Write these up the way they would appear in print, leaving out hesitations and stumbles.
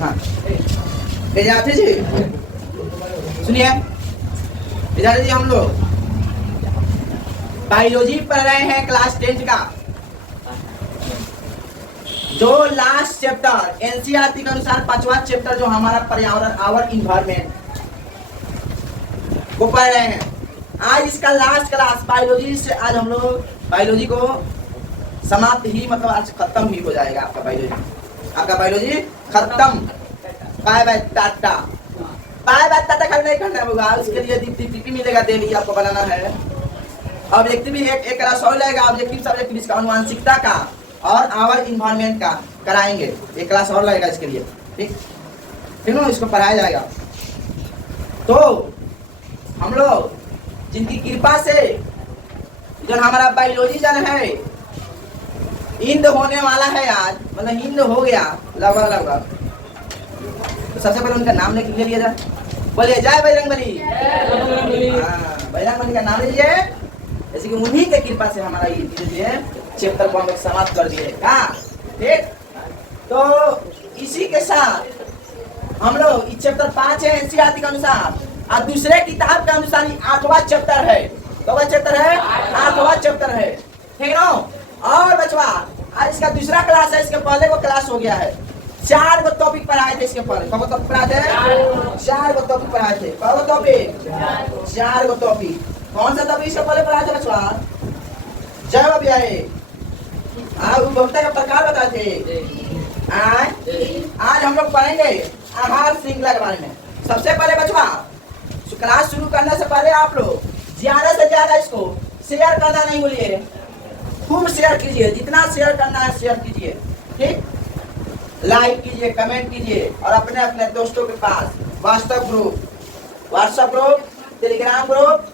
हाँ विद्यार्थी जी सुनिए, विद्यार्थी जी हम लोग बायोलॉजी पढ़ रहे हैं क्लास 10 का। जो लास्ट चैप्टर एनसीईआरटी के अनुसार 5वां चैप्टर जो हमारा पर्यावरण आवर इन्वायरमेंट को पढ़ रहे हैं। आज इसका लास्ट क्लास बायोलॉजी से आज हम लोग बायोलॉजी को समाप्त ही मतलब आज खत्म ही हो जाएगा आपका बायोलॉजी खत्म। Bye bye tata, bye bye tata खा नहीं करना होगा। उसके लिए दीप्ति मिलेगा डेली आपको बनाना है। ऑब्जेक्टिव भी एक क्लास और लगेगा। ऑब्जेक्टिव सब्जेक्टिव इसका अनुवांशिकता का और आवर इन्वायरमेंट का कराएंगे। एक क्लास और लगेगा इसके लिए, ठीक ना। इसको पढ़ाया जाएगा। तो हम लोग जिनकी कृपा से जो हमारा बायोलॉजी जन है इंद होने वाला है आज, मतलब इंद हो गया लगभग। तो सबसे पहले उनका नाम ले लिया जाए। बोलिए जय बजरंगबली। बजरंगबली का नाम लीजिए। जैसे कि उन्हीं के कृपा से हमारा ये धीरे चैप्टर को हम लोग समाप्त कर दिए। ठीक, तो इसी के साथ हम लोग इस चैप्टर 5 है एनसीईआरटी के अनुसार और दूसरे किताब के अनुसार 8वां चैप्टर है। कौन चैप्टर है? 8वां चैप्टर है, ठीक ना। और बचवा आज इसका दूसरा क्लास है। इसके पहले वो क्लास हो गया है। 4 गो टॉपिक पढ़ाए थे इसके पहले। कौन टॉपिक पढ़ाए थे? 4 गो टॉपिक पढ़ाए थे। कौन टॉपिक? 4 गो टॉपिक। कौन सा टॉपिक इसके पहले पढ़ाए थे बचवा? जय भैया उपभोक्ता का प्रकार बताए थे। आज हम लोग पढ़ेंगे आहार श्रृंखला के बारे में। सबसे पहले बचवा क्लास शुरू करने से पहले आप लोग ज्यादा से ज्यादा इसको शेयर करना नहीं भूलिए। खूब शेयर कीजिए, जितना शेयर करना है शेयर कीजिए, ठीक। लाइक कीजिए, कमेंट कीजिए और अपने अपने दोस्तों के पास WhatsApp group, Telegram group,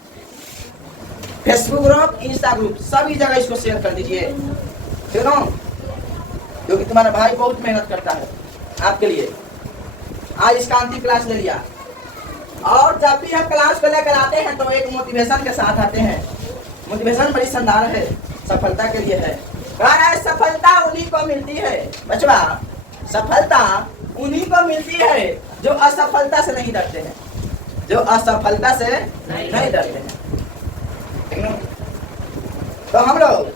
Facebook group, Insta group सभी जगह इसको शेयर कर दीजिए, ठीक ना। क्योंकि तुम्हारा भाई बहुत मेहनत करता है आपके लिए। आज इसका अंतिम क्लास ले लिया और जब भी हम क्लास को लेकर आते हैं तो एक मोटिवेशन के साथ आते हैं। मोटिवेशन बड़ी शानदार है, सफलता के लिए है। सफलता उन्हीं को मिलती है बचवा, सफलता उन्हीं को मिलती है जो असफलता से नहीं डरते हैं, जो असफलता से नहीं डरते हैं। तो हम लोग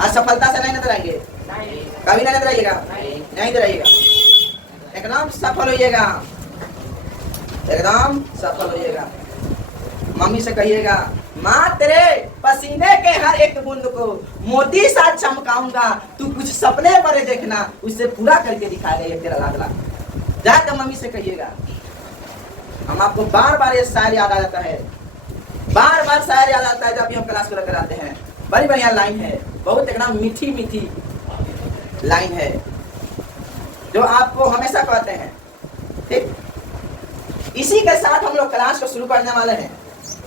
असफलता से नहीं डरेंगे, कभी नहीं डराइएगा, नहीं डराइएगा, एकदम सफल होइएगा, एकदम सफल होइएगा। मम्मी से कहिएगा माँ तेरे पसीने के हर एक बूंद को मोती सा चमकाऊंगा, तू कुछ सपने बड़े देखना, उससे पूरा करके दिखाएगा ये तेरा लाडला। जाकर मम्मी से कहिएगा। हम आपको बार बार ये शायर याद आ जाता है, बार बार शायर याद आता है जब भी हम क्लास को लेकर आते हैं। बड़ी बढ़िया लाइन है, बहुत एकदम मीठी मीठी लाइन है जो आपको हमेशा कहते हैं, ठीक। इसी के साथ हम लोग क्लास को शुरू करने वाले हैं।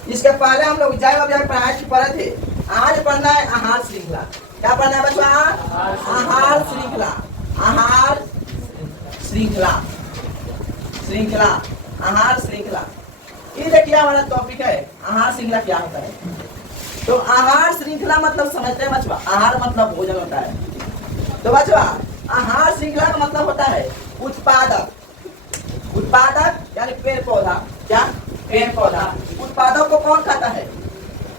इसके पहले हम लोग जय पढ़े थे। आज पढ़ना है आहार श्रृंखला। क्या पढ़ना है बच्चा? आहार श्रृंखला, आहार श्रृंखला, श्रृंखला, आहार श्रृंखला। ये देखिए हमारा टॉपिक है आहार श्रृंखला क्या होता है। तो आहार श्रृंखला मतलब समझते हैं बच्चा, आहार मतलब भोजन होता है। तो बच्चा आहार श्रृंखला का मतलब होता है उत्पादक, उत्पादक यानी पेड़ पौधा। क्या? पेड़ पौधा। उत्पादक को कौन खाता है?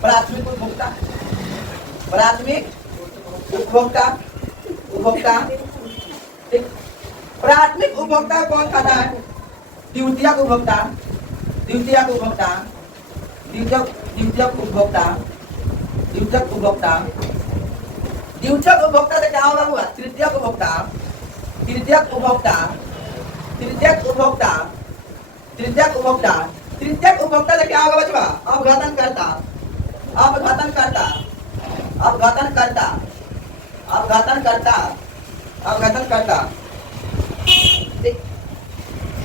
प्राथमिक उपभोक्ता, प्राथमिक उपभोक्ता, उपभोक्ता, ठीक। प्राथमिक उपभोक्ता कौन खाता है? द्वितीयक उपभोक्ता, द्वितीयक उपभोक्ता, द्वितीयक उपभोक्ता, द्वितीयक उपभोक्ता। द्वितीयक उपभोक्ता से क्या होगा हुआ? तृतीयक उपभोक्ता, तृतीयक उपभोक्ता, तृतीयक उपभोक्ता, तृतीयक उपभोक्ता। तृतीयक उपभोक्ता से क्या होगा बच्चा? अपघटन करता, अपघटन करता, अपघटन करता, अपघटन करता, अपघटन करता।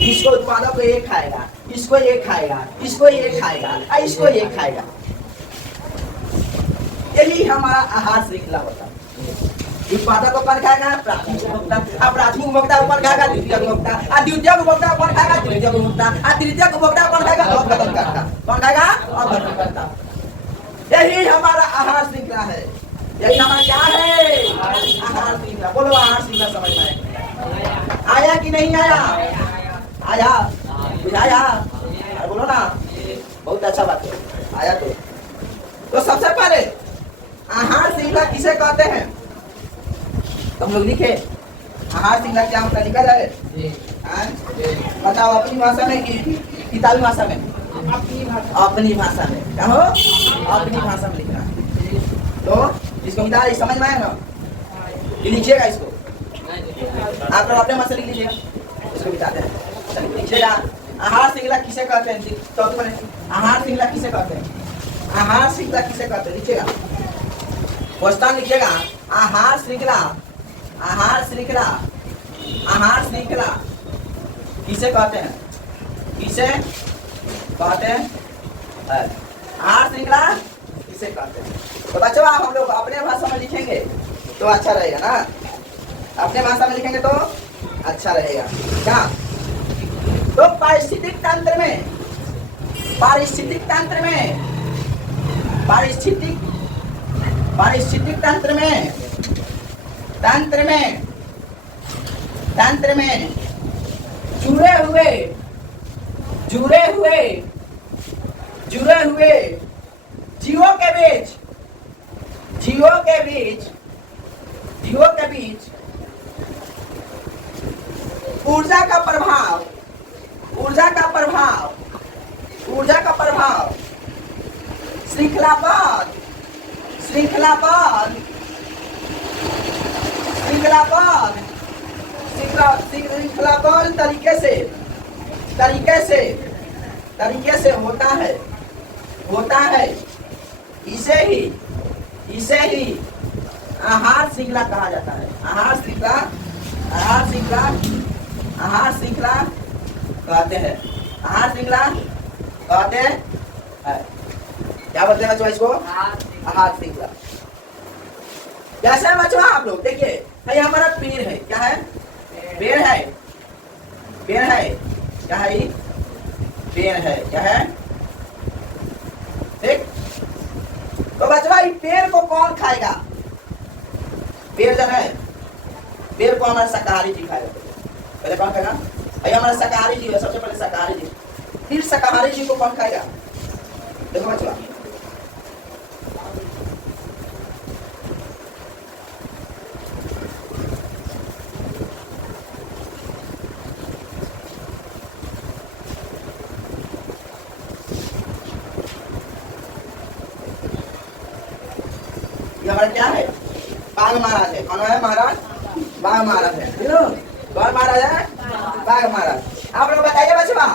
इसको उत्पादक को एक खाएगा, इसको एक खाएगा, इसको एक खाएगा, इसको एक खाएगा। यही हमारा आहार श्रृंखला होता है। उत्पादक कौन खाएगा? प्राथमिक उपभोक्ता। प्राथमिक उपभोक्ता कौन खाएगा? द्वितीयक उपभोक्ता। द्वितीयक उपभोक्ता कौन खाएगा? तृतीयक उपभोक्ता। तृतीयक उपभोक्ता कौन खाएगा? अपघटन करता। कौन खाएगा? अपघटन करता। यही हमारा आहार श्रृंखला है। यही हमारा क्या है? आहार श्रृंखला। बोलो आहार श्रृंखला समझ में आए? आया कि नहीं आया? आया, बुझाया? अरे बोलो ना, बहुत अच्छा बात है, आया तो सबसे पहले आहार श्रृंखला किसे कहते हैं? तुम लोग लिखे आहार श्रृंखला क्या होता है, लिखा जाए? बताओ अपनी भाषा में कि किताबी भाषा में? अपनी भाषा में। क्या हो? अपनी भाषा में लिखना। तो इसको मिटा समझ में आया ना? ये लिखिएगा इसको, आप लोग अपने भाषा लिख लीजिएगा, इसको मिटाते हैं। चलिए लिखिएगा आहार श्रृंखला किसे कहते हैं? तो आहार श्रृंखला किसे कहते हैं? आहार श्रृंखला किसे कहते हैं? लिखिएगा, क्वेश्चन लिखिएगा, आहार श्रृंखला, आहार श्रृंखला, आहार श्रृंखला किसे कहते हैं? किसे कहते हैं? आहार श्रृंखला किसे कहते हैं? तो बच्चों आप हम लोग अपने भाषा में लिखेंगे तो अच्छा रहेगा ना, अपने भाषा में लिखेंगे तो अच्छा रहेगा। क्या? तो पारिस्थितिक तंत्र में, पारिस्थितिक तंत्र में, पारिस्थितिक तंत्र में, तंत्र में, तंत्र में जुड़े हुए, जुड़े हुए, जुड़े हुए जीवों के बीच, जीवों के बीच, जीवों के बीच ऊर्जा का प्रभाव, ऊर्जा का प्रभाव, ऊर्जा का प्रभाव श्रृंखलाबद्ध, श्रृंखलाबद्ध, श्रृंखलाबद्ध, श्रृंखलाबद्ध तरीके से, तरीके से, तरीके से होता है, होता है। इसे ही, इसे ही आहार श्रृंखला कहा जाता है। आहार श्रृंखला, आहार श्रृंखला, आहार श्रृंखला कहते हैं। आहार श्रृंखला कहते हैं। क्या बोलते हैं बच्चों इसको? आहार श्रृंखला। जैसे बच्चों आप लोग देखिए, ये हमारा पेड़ है, क्या है? पेड़ है, पेड़ है, क्या है? पेड़ है, क्या है? ठीक। तो बच्चों इस पेड़ को कौन खाएगा? पेड़ जो है, पेड़ को हमारा शाकाहारी जीव खाएगा। पहले कौन खाएगा? ये हमारा शाकाहारी जीव है, सबसे पहले शाकाहारी जीव, फिर शाकाहारी जीव को कौन खाएगा? देखो बच्चों, ये हमारा क्या है? बाघ महाराज है। कौन है महाराज? बाघ महाराज है। कौन महाराज है? बाघ महाराज। आप लोग बताइए बच्चा,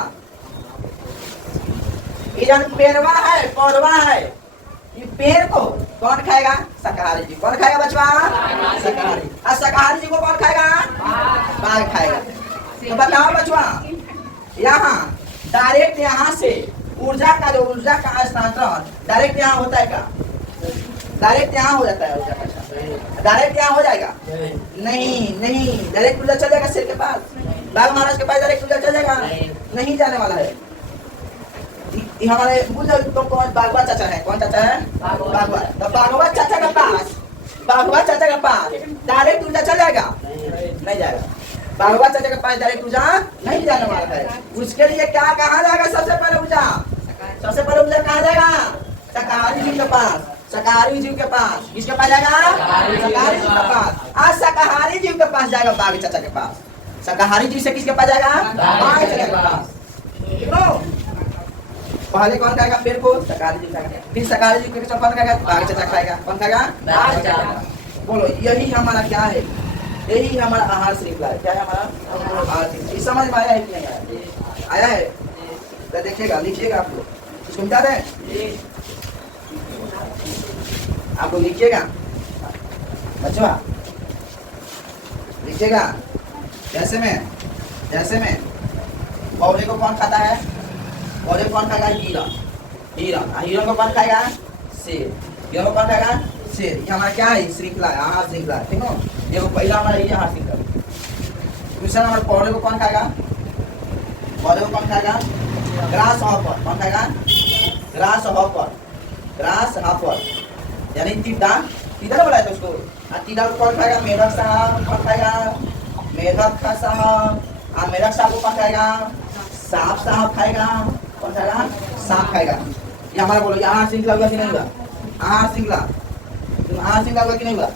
ये पेड़वा है, पौधवा है, ये पेड़ को कौन खाएगा? शाकाहारी जी। कौन खाएगा बच्चा? शाकाहारी। और शाकाहारी जी को कौन खाएगा? बाघ खाएगा। तो बताओ बच्चा, यहाँ डायरेक्ट यहाँ से ऊर्जा का, जो ऊर्जा का हस्तांतरण डायरेक्ट यहाँ होता है क्या? डायरेक्ट यहाँ हो जाता है ऊर्जा का, डायरेक्ट यहाँ हो जाएगा? नहीं, नहीं, डायरेक्ट ऊर्जा चल जाएगा सिर के पास, बाघ महाराज के पास डायरेक्ट ऊर्जा चल जाएगा? नहीं जाने वाला है। हमारे तो कौन बाघवा चाचा है? कौन चाचा है? बाघवा। तो बाघवा चाचा के पास, बाघवा चाचा के पास डायरेक्ट ऊर्जा चल जाएगा? नहीं जाएगा। बाघवा चाचा के पास डायरेक्ट ऊर्जा नहीं जाने वाला है। उसके लिए क्या कहा जाएगा? सबसे पहले ऊर्जा, सबसे पहले ऊर्जा कहा जाएगा? शाकाहारी जीव के पास, शाकाहारी जीव के पास। किसके पास जाएगा? शाकाहारी जीव के पास। आज शाकाहारी जीव के पास जाएगा बाघ चाचा के पास। शाकाहारी जीव से किसके पास जाएगा? बाघ चाचा के पास। पहले कौन खाएगा पेड़ को? शाकाहारी जीव खाएगा, फिर शाकाहारी जीव के कौन खाएगा? बाघ चाचा खाएगा। कौन खाएगा? बाघ चाचा। बोलो, यही हमारा क्या है? यही हमारा आहार श्रृंखला है। क्या है हमारा आहार श्रृंखला? समझ में आया है कि नहीं आया? आया है तो देखिएगा, लिखिएगा आप लोग, इसको मिटा दें, आप लोग लिखिएगा बच्चों, लिखिएगा। जैसे में पौधे को कौन खाता है? पौधे को कौन खाएगा? हिरण। हिरण। हिरण को कौन खाएगा? शेर। हिरण को कौन खाएगा? शेर। ये हमारा क्या है? श्रृंखला है, आहार श्रृंखला। ठीक है, ये पहला हमारा ये आहार श्रृंखला। दूसरा हमारे पौधे को कौन खाएगा? पौधे को कौन खाएगा? Grass hopper. कौन खाएगा? Grass hopper. ग्रास हॉपर यानी टिड्डा, टिड्डा बोला है उसको। टिड्डा को कौन खाएगा? मेढक साहब। कौन खाएगा? मेढक का साहब, मेढक साहब को कौन खाएगा? सांप साहब खाएगा। कौन खाएगा? सांप खाएगा। ये हमारा बोलो, आहार श्रृंखला हुआ कि नहीं हुआ? आहार श्रृंखला, आहार श्रृंखला हुआ कि नहीं हुआ?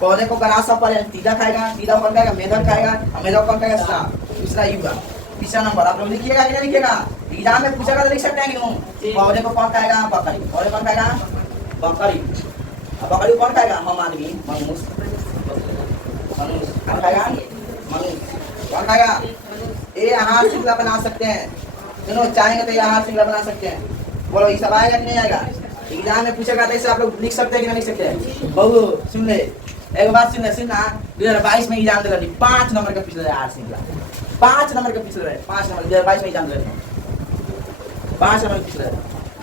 पौधे को ग्रास पर तीजा खाएगा, तीजा कौन खाएगा? मेढक खाएगा, मेढक कौन खाएगा? सांप। दूसरा ये हुआ। तीसरा नंबर आप लोग लिखिएगा कि नहीं लिखिएगा? एग्जाम में पूछेगा तो लिख सकते हैं कि नहीं? पौधे को कौन खाएगा? बकरी। पौधे कौन खाएगा? बकरी। बकरी कौन खाएगा? हम आदमी, मनुष्य। मनुष्य कौन खाएगा? मनुष्य। कौन खाएगा? ये आहार श्रृंखला बना सकते हैं, दोनों चाहेंगे तो ये आहार श्रृंखला बना सकते हैं। बोलो ये सब आएगा कि नहीं आएगा? एग्जाम में पूछेगा तो इसे आप लोग लिख सकते हैं कि नहीं लिख सकते हैं? बहु सुन ले, एक बात सुन ले, सुनना। 2022 में एग्जाम दे रही 5 नंबर का पिछले आहार श्रृंखला, 5 नंबर का पिछले, 5 नंबर 2022 में एग्जाम दे रहे 5 नंबर पिछले।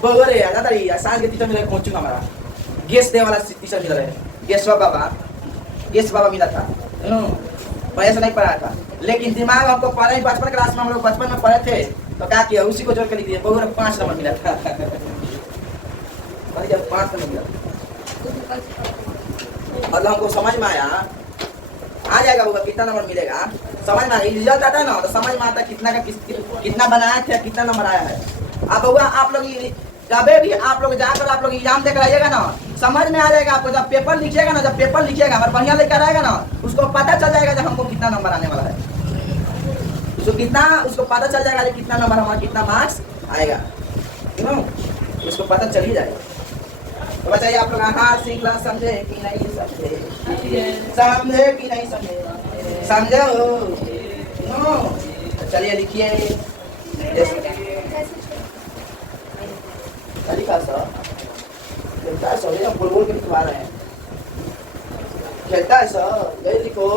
बहु अरे यार दादा ये साइंस के टीचर मिले पहुंचूंगा हमारा गेस्ट दे वाला टीचर मिल रहे, गेस्ट बाबा मिला था, पैसा नहीं पढ़ाया था, लेकिन दिमाग हमको पढ़े 55 क्लास में, हम लोग 55 में पढ़े थे तो क्या किया, उसी को जोड़ कर लिख दिया। बहु 5 नंबर मिला था। 5 नंबर मिला मतलब हमको समझ में आया, आ जाएगा होगा कितना नंबर मिलेगा, समझ में आया। रिजल्ट आता है ना तो समझ में आता है कितना का कितना बनाया थे, कितना नंबर आया है। अब होगा आप लोग कभी भी आप लोग जाकर आप लोग एग्जाम देकर आइएगा ना, समझ में आ जाएगा आपको। जब पेपर लिखिएगा ना, जब पेपर लिखिएगा अगर बढ़िया लेकर आएगा ना, उसको पता चल जाएगा जब हमको कितना नंबर आने वाला है, उसको पता चल जाएगा कितना नंबर हमारा, कितना मार्क्स आएगा, क्यों उसको पता चल ही जाएगा। तो बताइए आप लोग आहार श्रृंखला समझे कि नहीं समझे? समझे कि नहीं समझे? समझे हो? चलिए लिखिए। लिखा सर, खेलता है सर, बोल बोल के लिखवा रहे हैं। खेलता है सर, यही लिखो।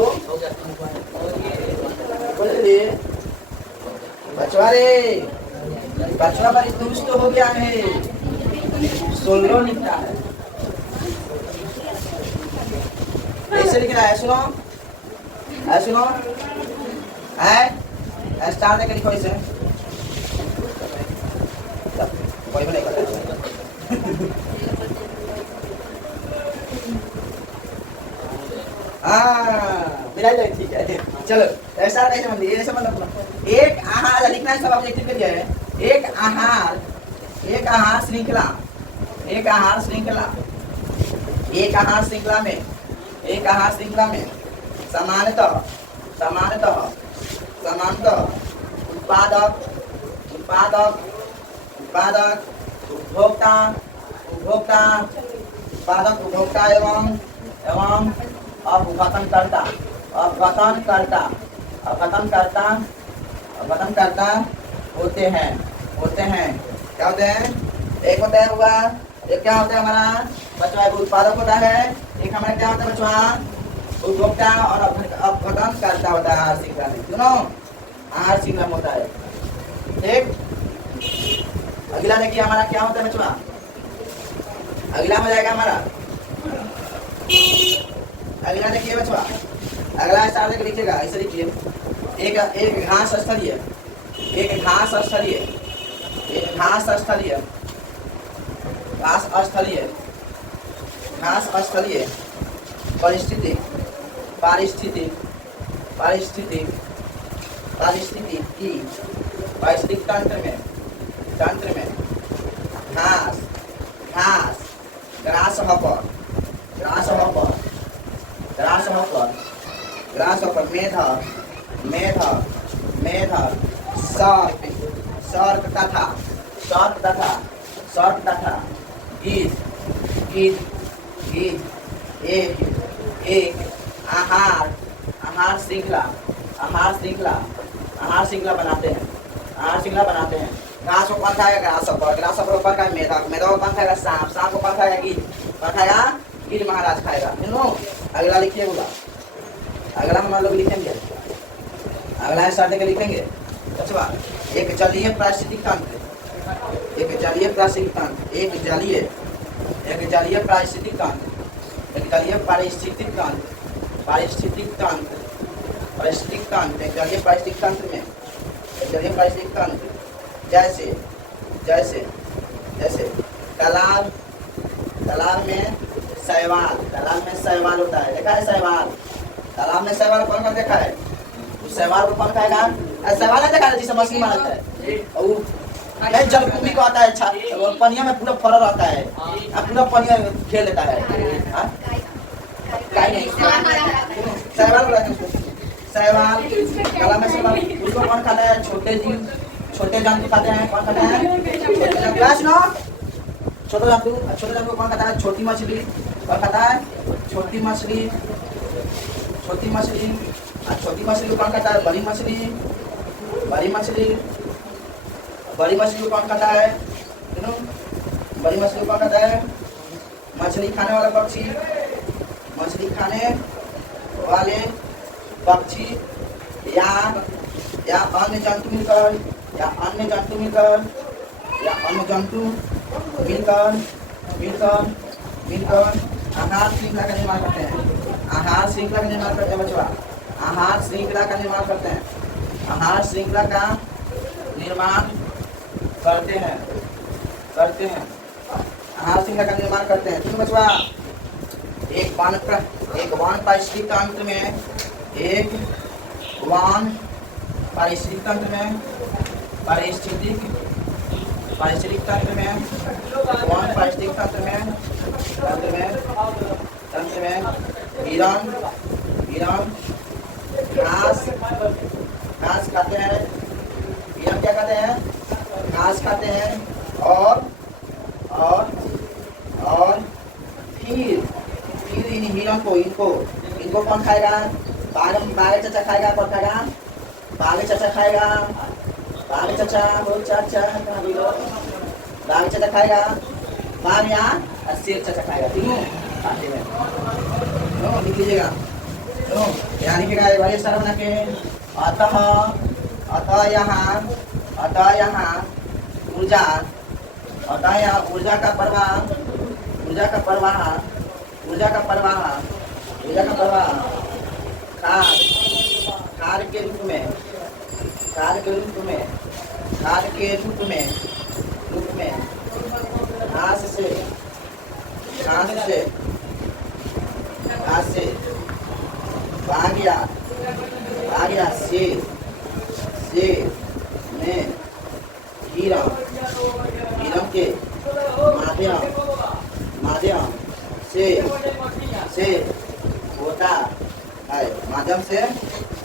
बोलिए बचवा रे, बचवा बड़ी दुरुस्त हो गया है, सोलो लिखता है। ऐसे लिखना है, सुनो सुनो, स्टार देकर लिखो इसे। कोई भी नहीं करता। मिला जाए, ठीक है चलो। ऐसा कैसे बन ऐसे मतलब एक आहार लिखना है, सब ऑब्जेक्टिव के लिए है। एक आहार श्रृंखला, एक आहार श्रृंखला में सामान्यतः उत्पादक उपभोक्ता एवं अपघटनकर्ता होते हैं। क्या होते हैं? एक होता है हुआ, एक क्या होता है हमारा बचवा, एक उत्पादक होता है, एक हमारा क्या होता है बचवा, उपभोक्ता और अपघटनकर्ता होता है आहार श्रृंखला में, दोनों आहार श्रृंखला में होता है। ठीक, अगला देखिए हमारा क्या होता है बचवा, अगला हो जाएगा हमारा, अगला देखिए बचवा, अगला स्टार देख लिखिएगा, ऐसे लिखिए। एक घास स्थलीय पारिस्थितिक तंत्र में घास ग्रासहॉपर, मेढक, सर्प तथा गिद्ध एक आहार श्रृंखला बनाते हैं। घास को कौन खाएगा? ग्रासहॉपर को कौन खाएगा? मेढक को कौन खाएगा? सांप को कौन खाएगा? गिद्ध महाराज खाएगा। अगला लिखिए बोला, अगला हम लोग लिखेंगे, अगला साथ के लिखेंगे। अच्छा, एक जलीय पारिस्थितिक तंत्र, जैसे तालाब में शैवाल होता है, देखा है शैवाल? तालाब में शैवाल कौन देखा है? शैवाल को कौन खाएगा? शैवाल नहीं देखा जिसे मछली मारता है वो नहीं जलकुंभी को आता है, अच्छा पनिया में पूरा फरा रहता है, पूरा पनिया खेल लेता है। काई नहीं शैवाल बोला उसको, शैवाल गला में शैवाल उसको कौन खाता है? छोटे जीव, छोटे जंतु खाते हैं। कौन खाता है? छोटे जंतु। क्लास नो छोटे जंतु, छोटे जंतु कौन खाता है? छोटी मछली। कौन खाता है? छोटी मछली, छोटी मछली। छोटी मछली को कौन खाता है? बड़ी मछली, बड़ी मछली। बड़ी मछली को कौन खाता है? बड़ी मछली को कौन खाता है? मछली खाने वाला पक्षी, मछली खाने वाले पक्षी या अन्य जंतु मिलकर, या अन्य जंतु मिलकर, या अन्य जंतु मिलकर मिलकर मिलकर आहार श्रृंखला का निर्माण करते हैं। आहार श्रृंखला का निर्माण करते हैं बच्चों, आहार श्रृंखला का निर्माण करते हैं। आहार श्रृंखला का निर्माण करते हैं, करते हैं। आहार श्रृंखला का निर्माण करते हैं। ठीक है बच्चों, एक वन पारिस्थितिक तंत्र में, एक वन पारिस्थितिक तंत्र में, पारिस्थितिक तंत्र में, वन पारिस्थितिक तंत्र में, तंत्र में हिरण घास खाते हैं। हिरण क्या खाते हैं? घास खाते हैं। और फिर इन हिरण को, इनको कौन खाएगा? बाघ चाचा खाएगा। कौन खाएगा? बाघ चाचा खाएगा। बाघ चाचा बहुत चाचा बाघ चाचा खाएगा। बाघ या शेर चाचा खाएगा। तीनों खाते हैं। लिख लीजिएगा, यहाँ लिखिएगा एक बार सारा बना के। अतः यहाँ ऊर्जा, अतः यहाँ ऊर्जा का खाद के रूप में घास से भाग्या से में हिरण के माध्यम से होता है, माध्यम से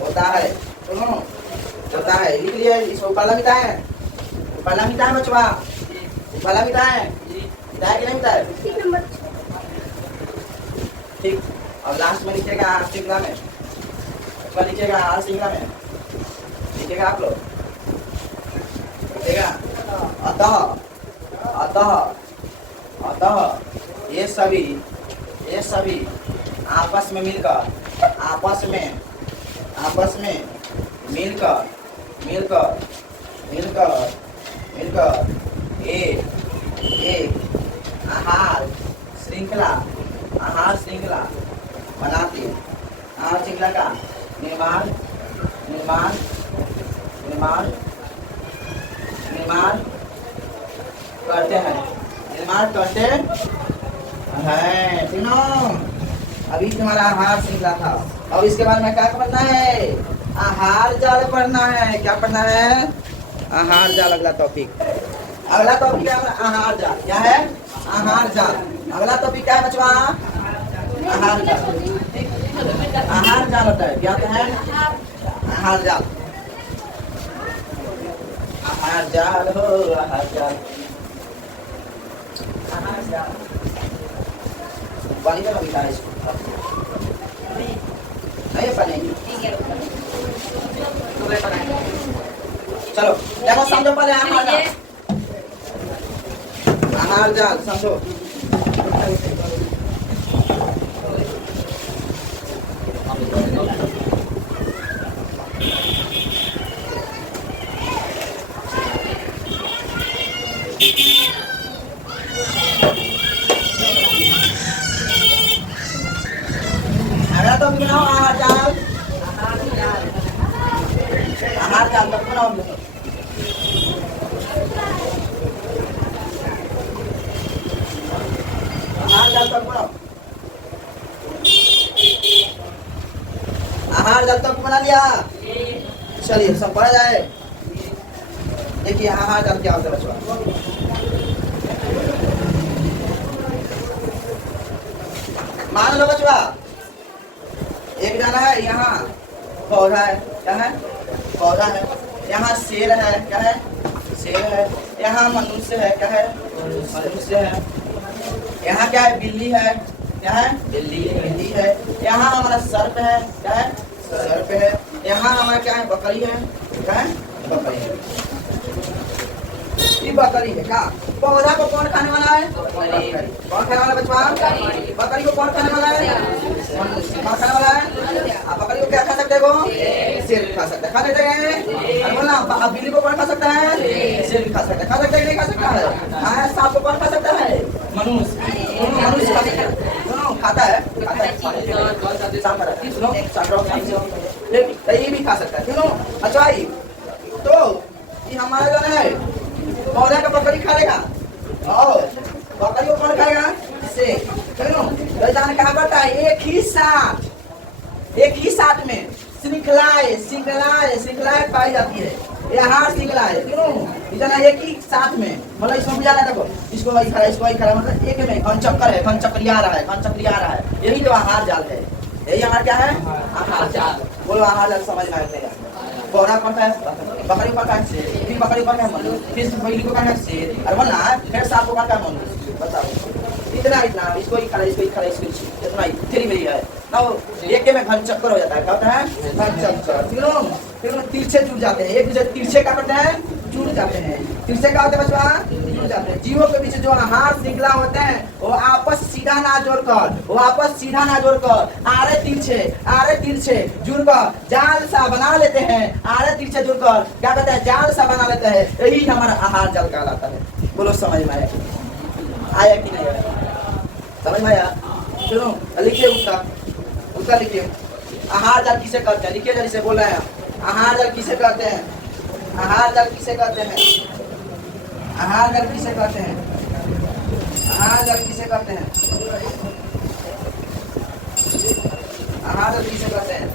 होता है। सुनो, होता है। लिख लिए इसको। पहला मिटा है, पहला मिटा है बचवा, पहला मिटा है, मिटा है कि नहीं मिटा है? ठीक। और लास्ट में लिखिएगा श्रृंखला में, लिखिएगा आहार श्रृंखला में लिखिएगा आप लोग, लिखिएगा अतः ये सभी आपस में मिलकर एक आहार श्रृंखला बनाती है। आहार श्रृंखला का निर्माण करते हैं, सुनो। अभी तुम्हारा आहार श्रृंखला था, और इसके बाद में क्या पढ़ना है? आहार जाल पढ़ना है। क्या पढ़ना है? आहार जाल। अगला टॉपिक है आहार जाल। क्या है? आहार जाल। अगला टॉपिक क्या है बचवा? आहार जाल। आहार जाल होता है। क्या होता है? आहार जाल। आहार जाल हो, आहार जाल, आहार जाल। पानी का मिला है इसको नहीं पानी। चलो देखो, समझो पहले आहार जाल। आहार जाल समझो। अगला तो बनाओ आहार जाल। आहार जाल तो बनाओ। आहार जाल तक बनाओ। आहार जाल तक बना लिया। चलिए सब पढ़ा जाए। देखिए आहार जाल क्या होता है बच्चों। मान लो बच्चों एक जाना है, यहाँ पौधा है, क्या है पौधा है, यहाँ शेर है, क्या है शेर है, यहाँ मनुष्य है, क्या है मनुष्य है, यहाँ क्या है बिल्ली है, क्या है बिल्ली है, यहाँ हमारा सर्प है, क्या है सर्प है, यहाँ हमारा क्या है बकरी है, क्या है बकरी है, ये बकरी है। क्या पौधा को कौन खाने वाला है? कौन खाने वाला बच्चा? बकरी को कौन खाने वाला है? कौन खाने वाला है? आप बकरी को क्या खा सकते हो? शेर भी खा सकते हैं, खा सकते हैं बोलना। अब बिल्ली को कौन खा सकता है? शेर भी खा सकता है, खा सकते हैं नहीं खा सकता है? सांप को कौन खा सकता है? मनुष्य, मनुष्य खाता है, ये भी खा सकता है, क्यों? अच्छा तो ये हमारा जो है पौधा का बकरी खा लेगा और बकरी को कौन खाएगा? इससे कहा पड़ता है एक ही साथ में श्रृंखलाएं पाई जाती है। यहाँ श्रृंखलाएं क्यों इतना एक ही साथ में, मतलब इसमें बुझा ना देखो, इसको वही खड़ा, इसको वही खड़ा, मतलब एक में घन चक्कर है, घन चक्रिया रहा है, यही तो आहार जाल है। यही हमारा क्या है? आहार जाल। बोलो आहार जाल समझ में आते हैं। पौधा कौन है? बकरी कौन है? फिर बकरी कौन है? मनुष्य। फिर बिल्ली को कौन है? शेर। और बोलना है फिर सांप को कौन है? मनुष्य। बताओ इतना इसको ही खड़ा, इसको ही खड़ा, इसको इतना ही थ्री में है ना। एक में घन चक्कर हो जाता है, क्या होता है? घन चक्कर। फिर तिरछे जुड़ जाते हैं, एक दूसरे तिरछे क्या करते हैं? जुड़ जाते हैं। तिरछे क्या होते हैं बच्चों? जुड़ जाते हैं। जीवों के बीच जो आहार श्रृंखला होते हैं वो आपस सीधा ना जोड़कर आरे तिरछे जुड़कर जाल सा बना लेते हैं। आरे तिरछे जुड़कर क्या कहते हैं? जाल सा बना लेते हैं। यही हमारा आहार जाल कहलाता है। बोलो समझ में आया कि नहीं आया? समझ में आया? सुनो लिखिए उसका लिखिए। आहार जाल किसे कहते हैं? लिखिए जल्दी से, बोल रहे हैं आहार जाल किसे कहते हैं? आहार जाल किसे कहते हैं? आहार जाल किसे कहते हैं? आहार जाल किसे कहते हैं? आहार जाल किसे कहते हैं?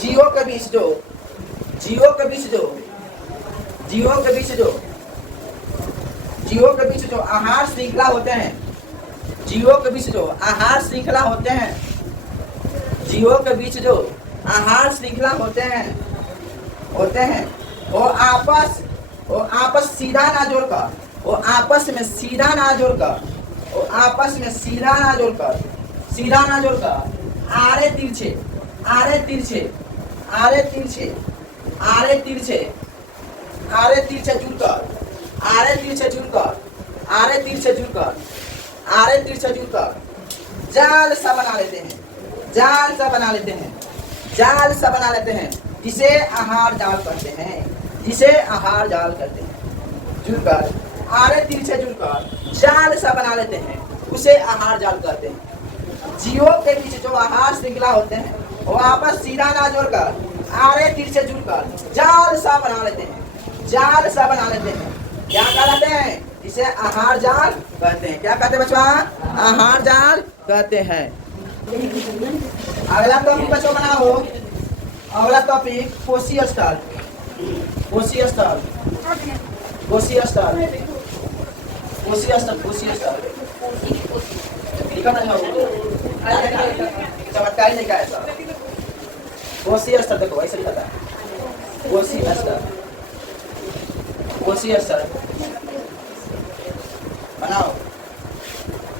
जीवों के बीच जो आहार श्रृंखला होते हैं, जीवों के बीच जो आहार श्रृंखला होते हैं, जीवों के बीच जो आहार श्रृंखला होते हैं वो आपस सीधा ना जोड़कर, वो आपस में सीधा ना जोड़कर आरे तिरछे जुड़कर जाल सा बना लेते हैं, जिसे आहार जाल करते हैं। जुड़कर आरे तिरछे जुड़कर जाल सा बना लेते हैं, उसे आहार जाल कहते हैं। जीवों के बीच जो आहार श्रृंखला होते हैं वो आपस सीधा ना जोड़कर आरे तिरछे जुड़कर जाल सा बना लेते हैं। क्या कहते हैं? इसे आहार जाल कहते हैं। क्या कहते हैं बच्चों? आहार जाल कहते हैं। अगला टॉपिक बच्चों बनाओ। अगला टॉपिक कोशी स्थल। चमत्कारी नहीं का ऐसा। कोशी स्थल देखो ऐसे लिखा था, कोशी स्थल बनाओ।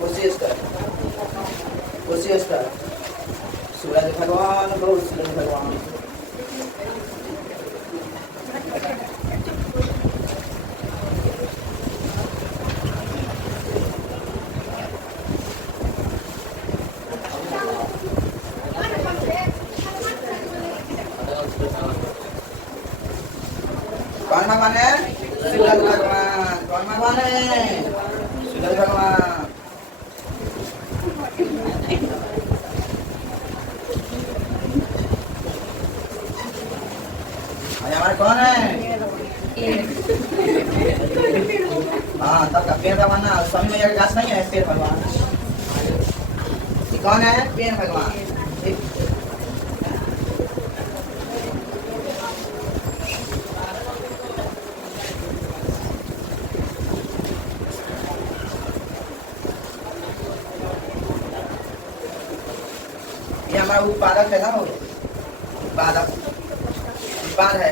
कोशी स्थल सूरज भगवान, बहुत सूरज भगवान। कौन भगवान है? सूरज भगवान। कौन भगवान है? सूरज भगवान। हमारे कौन है? हाँ तब का पेड़ भगवान ना, स्वामी मैया का गाछ नहीं है, पेड़ भगवान। कौन है? पेड़ भगवान। हमारा उत्पादक है ना, वो उत्पाद है।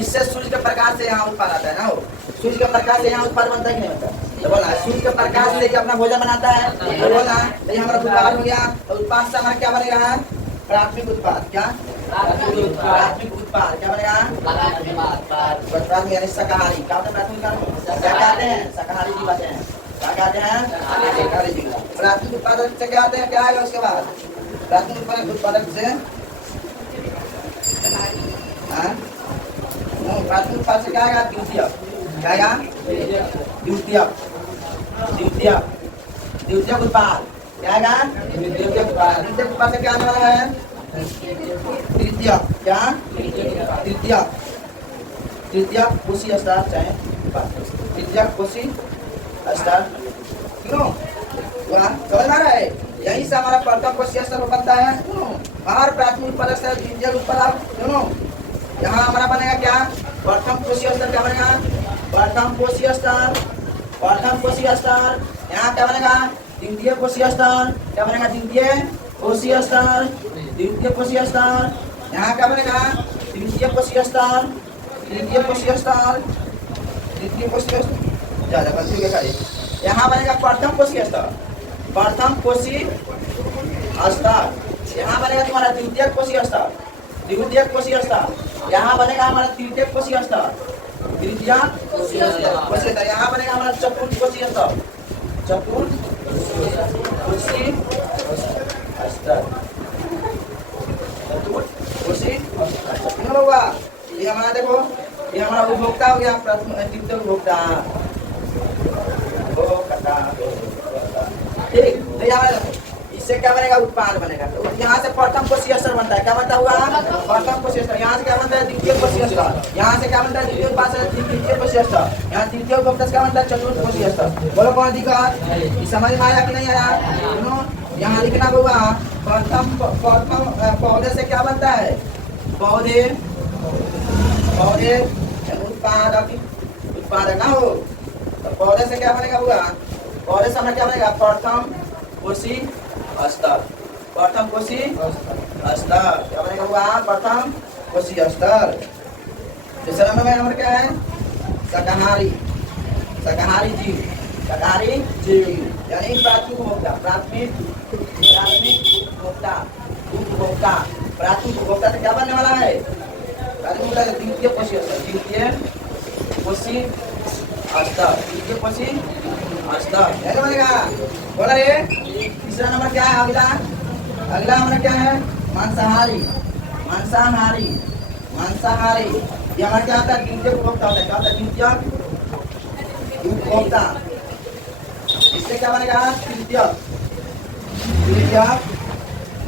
इससे सूर्य के प्रकाश से यहाँ उत्पाद आता है ना, वो सूर्य के प्रकाश से यहाँ उत्पाद बनता है कि नहीं बनता? तो बोला सूर्य के प्रकाश से अपना भोजन बनाता है, तो बोला ये हमारा उत्पाद हो गया। उत्पाद से हमारा क्या बनेगा? प्राथमिक उत्पाद। क्या प्राथमिक उत्पाद क्या बनेगा? प्राथमिक यानी शाकाहारी। क्या होता है प्राथमिक? क्या कहते हैं? शाकाहारी जी बातें हैं। क्या कहते हैं? शाकाहारी जी। प्राथमिक उत्पादक से क्या आते हैं? क्या आएगा उसके बाद? प्राथमिक उत्पादक से प्राथमिक उत्पाद से क्या आएगा? द्वितीयक। क्या आएगा? द्वितीयक। द्वितीयक द्वितीयक उत्पाद क्या आएगा? द्वितीयक उत्पाद। द्वितीयक उत्पाद से क्या आने वाला है? तृतीयक। क्या? तृतीयक। तृतीयक कोशी स्तर चाहे तृतीयक कोशी स्तर। क्यों? समझ में आ रहा है? यही से हमारा प्रथम कोशी स्तर बनता है। हर प्राथमिक उत्पादक से द्वितीयक उत्पादक दोनों। यहाँ हमारा बनेगा क्या? प्रथम कोशी स्तर। क्या बनेगा? प्रथम कोशी स्तर। प्रथम कोशी स्तर। यहाँ क्या बनेगा? द्वितीय कोशी स्तर। क्या बनेगा? द्वितीय कोशी स्तर। द्वितीय कोशी स्तर। यहाँ क्या बनेगा? तृतीय कोशी स्तर। तृतीय कोशी स्तर। तृतीय कोशी स्तर। ज्यादा गलती क्या करे? यहाँ बनेगा प्रथम कोशी स्तर। प्रथम कोशी स्तर। यहाँ बनेगा तुम्हारा द्वितीय कोशी स्तर। द्वितीय कोशी स्तर। यहाँ बनेगा हमारा तृतीय कोशी स्तर। तृतीय कोशी स्तर। यहाँ बनेगा हमारा चतुर्थ कोशी स्तर। चतुर्थ कोशी स्तर। कोशी स्तर होगा। ये हमारा देखो, ये हमारा उपभोक्ता हो गया। तृतीय उपभोक्ता। ठीक, तो यहाँ इससे क्या बनेगा? उत्पाद बनेगा। तो यहाँ से प्रथम कोशी स्तर बनता है। क्या बनता हुआ? प्रथम कोशी स्तर। यहाँ से क्या बनता है? द्वितीय कोशी स्तर। यहाँ से क्या बनता है? द्वितीय उत्पाद से तृतीय कोशी स्तर। यहाँ तृतीय उपभोक्ता से क्या बनता है? चतुर्थ कोशी स्तर। बोलो कौन दिक्कत? समझ में आया कि नहीं आया? यहाँ लिखना होगा प्रथम पौधे से क्या बनता है? पौधे पौधे उत्पादक। उत्पादक ना हो तो पौधे से क्या बनेगा? होगा पौधे से हमें क्या बनेगा? प्रथम कोशी स्तर। प्रथम कोशी स्तर क्या बनेगा? होगा प्रथम कोशी स्तर। दूसरा नंबर में हमारा क्या है? शाकाहारी। शाकाहारी जीव। शाकाहारी जीव यानी प्राथमिक उपभोक्ता। प्राथमिक उपभोक्ता। उपभोक्ता प्राथमिक उपभोक्ता से क्या बनने वाला है? प्राथमिक द्वितीय कोशी स्तर। द्वितीय कोशी स्तर। द्वितीय कोशी स्तर कैसे बनेगा? बोला रे। तीसरा नंबर क्या है? अगला अगला हमारा क्या है? मांसाहारी। मांसाहारी। मांसाहारी ये हमारा क्या होता है? द्वितीय उपभोक्ता होता है। क्या होता है? द्वितीय उपभोक्ता। इससे क्या बनेगा? तृतीय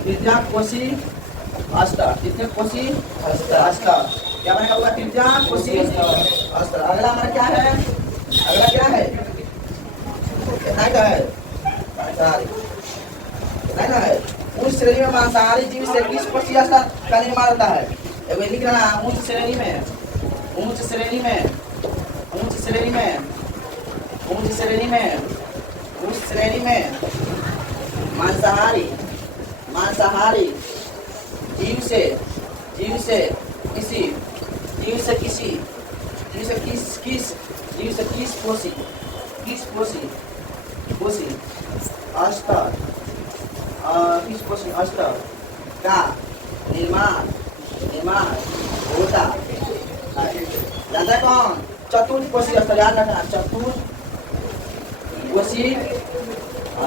तृतीय कोशी स्तर। तृतीय कोशी स्तर क्या बनेगा? होगा तृतीय कोशी स्तर। अगला हमारा क्या है? अगला क्या है? कितना का है? मांसाहारी। कितना है? उस श्रेणी में मांसाहारी जीव से किस कोशी स्तर का निर्माण होता है? एक लिख रहा उच्च श्रेणी में। उच्च श्रेणी में। उच्च श्रेणी में। उच्च श्रेणी में। उच्च श्रेणी में मांसाहारी। मांसाहारी जीव से किसी जीव से किसी जीव से किस जीव से किस कोशी स्तर किस कोशी स्तर का निर्माण होता जानता है कौन? चतुर्थ कोशी स्तर। याद रखना चतुर्थ कोशी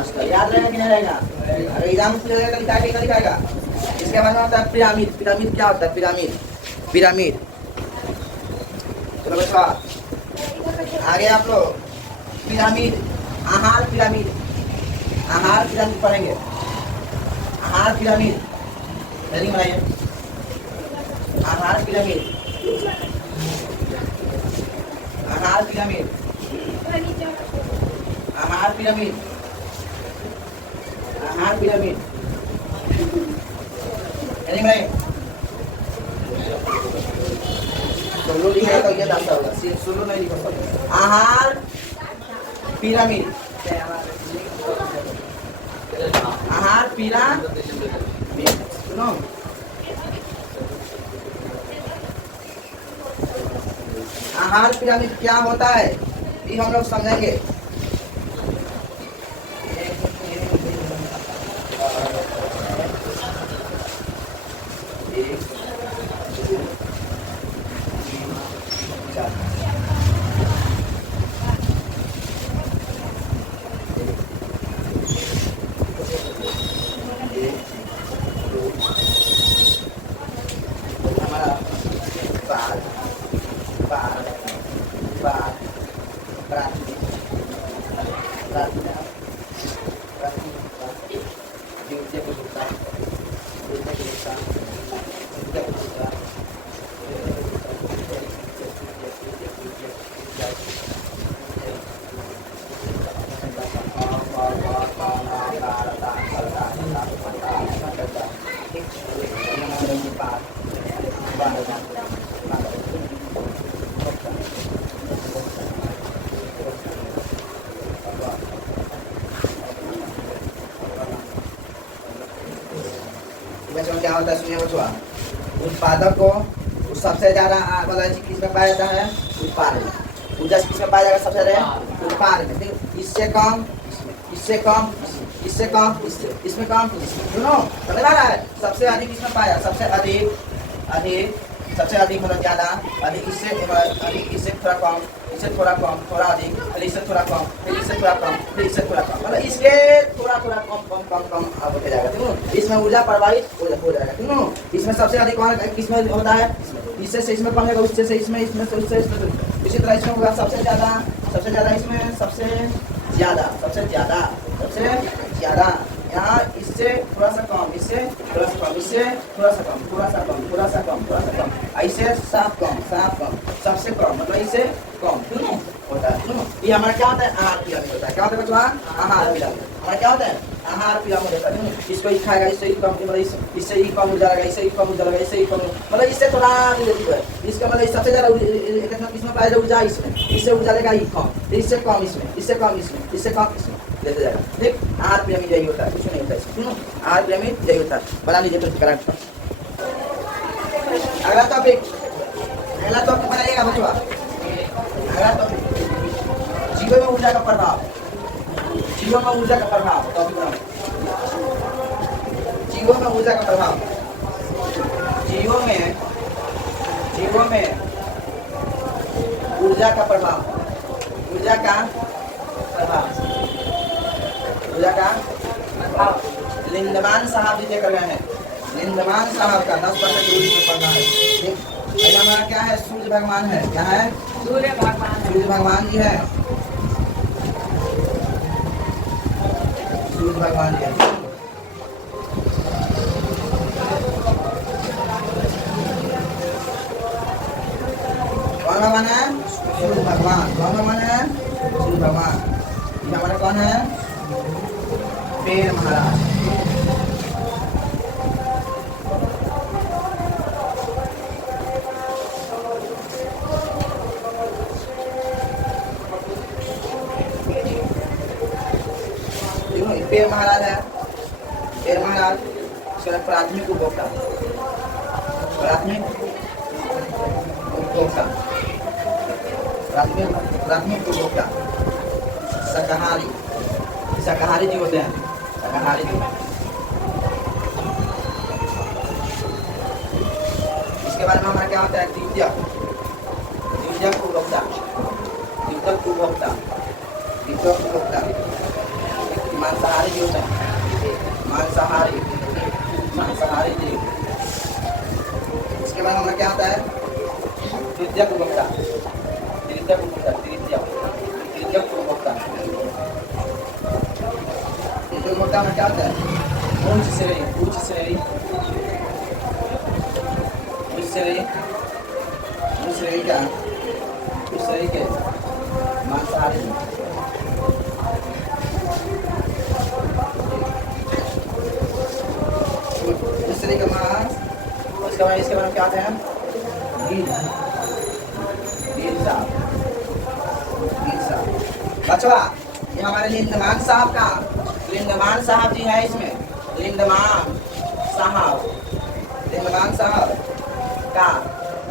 स्तर। याद रहेगा कि नहीं रहेगा? अगर एग्जाम में लिखाएगा। इसके बाद में होता है पिरामिड। पिरामिड क्या होता है? पिरामिड। पिरामिड चलो बच्चा आगे आप लोग पिरामिड। आहार पिरामिड। आहार पिरामिड पढ़ेंगे। आहार पिरामिड हेडिंग बनाइए। आहार पिरामिड। आहार पिरामिड। आहार पिरामिड। आहार पिरामिड हेडिंग बनाइए। सोलो लिखा तो ये डालता होगा। सोलो नहीं लिखा। आहार पिरामिड। आहार पिरामिड सुनो, आहार पिरामिड क्या होता है ये हम लोग समझेंगे। हमारा बाल बाल बाल प्राथमिक प्राथमिक द्वितीय को जुड़ता द्वितीय को जुड़ता द्वितीय को जुड़ता क्या होता है सुनिए बचवा, उत्पादक को सबसे ज्यादा वाला चीज किसमें पाया जाता है, उत्पाद। ऊर्जा किसमें पाया जाएगा सबसे ज्यादा, उत्पाद में। इससे कम इससे कम इससे कम इसमें कम सुनो समझ आ रहा है। सबसे अधिक इसमें पाया, सबसे अधिक अधिक सबसे अधिक मतलब ज्यादा, अधिक इससे अधिक, इससे थोड़ा कम, इससे थोड़ा कम, थोड़ा अधिक, फिर इससे थोड़ा कम, फिर इससे थोड़ा कम, फिर इससे थोड़ा कम, मतलब इसके थोड़ा थोड़ा कम कम कम कम अब होते जाएगा। ठीक है, इसमें ऊर्जा प्रवाहित हो जाएगा। ठीक है, इसमें सबसे अधिक कौन किसमें होता है, इससे से इसमें कम है, उससे से इसमें, इसमें से उससे इसमें। इसी तरह इसमें होगा सबसे ज्यादा इसमें सबसे ज्यादा यहाँ इससे थोड़ा सा कम, इससे थोड़ा सा कम, इससे थोड़ा सा कम, थोड़ा सा कम, थोड़ा सा कम, थोड़ा सा कम, ऐसे साफ कम, सबसे कम, मतलब इससे कम क्यों होता है। क्यों ये हमारा क्या होता है, आहार पिरामिड होता है। क्या होता है बच्चों, आहार पिरामिड हमारा क्या होता है, आहार पिरामिड होता है। इसको ही खाएगा, इससे ही कम, मतलब इससे ही कम ऊर्जा लगेगा, इससे ही कम ऊर्जा लगेगा, इससे ही कम, मतलब इससे थोड़ा रिलेटिव है। इसका मतलब सबसे ज्यादा इसमें पाया ऊर्जा इसमें, इससे ऊर्जा लेगा ही कम, इससे कम इसमें, इससे कम इसमें, इससे कम इसमें लेते जाएगा। ठीक, आहार पिरामिड यही होता है, कुछ नहीं होता है। आहार पिरामिड यही होता है। बना लीजिए करंट। अगला टॉपिक बनाइएगा बच्चों। अगला टॉपिक जीवों में ऊर्जा का प्रभाव, जीवों में ऊर्जा का प्रभाव, जीवों में ऊर्जा का प्रभाव, जीवों में ऊर्जा का प्रभाव, ऊर्जा का प्रभाव। लिंडमान साहब जी कर गए हैं, लिंडमान साहब का 10% दूरी में पढ़ना है। ठीक, पहला हमारा क्या है, सूर्य भगवान है। क्या है, सूर्य भगवान जी है, सूर्य भगवान जी है। कौन भगवान है, सूर्य भगवान। कौन भगवान है, सूर्य भगवान। ये हमारा कौन है, पेड़ महाराज। पेड़ महाराज है, पेड़ महाराज प्राथमिक उपभोक्ता, प्राथमिक उपभोक्ता, प्राथमिक उपभोक्ता, शाकाहारी जी होते हैं, शाकाहारी जी। इसके बारे में हमारा क्या होता है, द्वितीयक उपभोक्ता, मांसाहारी जी होते हैं, मांसाहारी जी। इसके बाद हमारा क्या होता है, तृतीयक उपभोक्ता, उपभोक्ता में क्या होता है, उच्च श्रेणी के मांसाहारी। इसके बारे में क्या आते हैं, बचवा। ये हमारे लिंडमान साहब जी है, इसमें लिंडमान साहब लिंदमान साहब का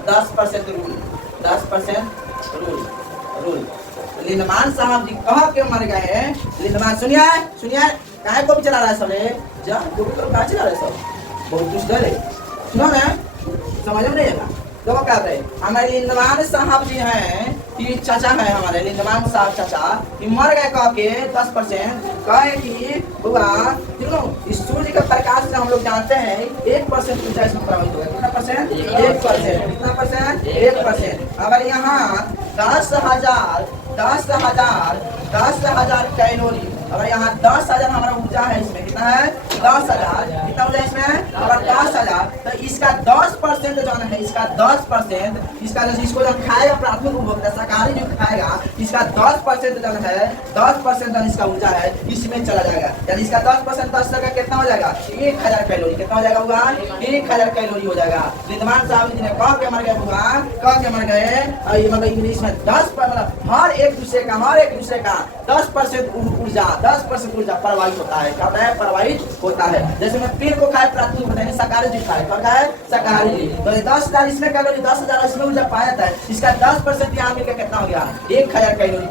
10% रूल, 10% रूल। लिंदमान साहब जी कह के मर गए। लिंदमान सुनिए सुनिए, काहे को भी चला रहा है सब रे, जा जो भी कहा चला रहा है सब, बहुत कुछ डरे, सुनो ना, समझ में नहीं आएगा तो क्या रहे। हमारे लिंदमान साहब जी हैं, ये चाचा है हमारे लिंदमान साहब चाचा, ये मर गए कह के 10%, कहे कि हुआ इस सूर्य के प्रकाश से हम लोग जानते हैं 1% ऊर्जा इसमें प्रभावित होगा। कितना परसेंट? 1%। कितना परसेंट? 1%। अगर यहाँ 10,000 कैलोरी, अगर यहाँ 10,000 हमारा ऊर्जा है, इसमें कितना है? 10,000। कितना ऊर्जा इसमें? अगर 10,000, तो इसका 10% जो है, इसका 10%, इसका इसको जब खाएगा प्राथमिक उपभोक्ता शाकाहारी जो खाएगा, इसका 10% जो है, 10% इसका ऊर्जा है इसमें चला जाएगा। यानी इसका 10% 10 का कितना हो जाएगा? 1,000 कैलोरी। कितना हो जाएगा होगा? 1,000 कैलोरी हो जाएगा। लिंदमान साहब जी ने कह के मर गए होगा, कह के मर गए। मतलब इंग्लिश में 10 मतलब हर एक दूसरे का 10% ऊर्जा, 10% ऊर्जा प्रवाहित होता है। क्या होता है? प्रवाहित होता है। जैसे मैं पेड़ को खाए प्राथमिक बताएंगे शाकाहारी जी खाए, कौन खाए? शाकाहारी। तो 10,000 इसमें कैलोरी, 10,000 इसमें ऊर्जा पाया जाता है। इसका 10% यहाँ मिलकर कितना हो गया? 1,000 कैलोरी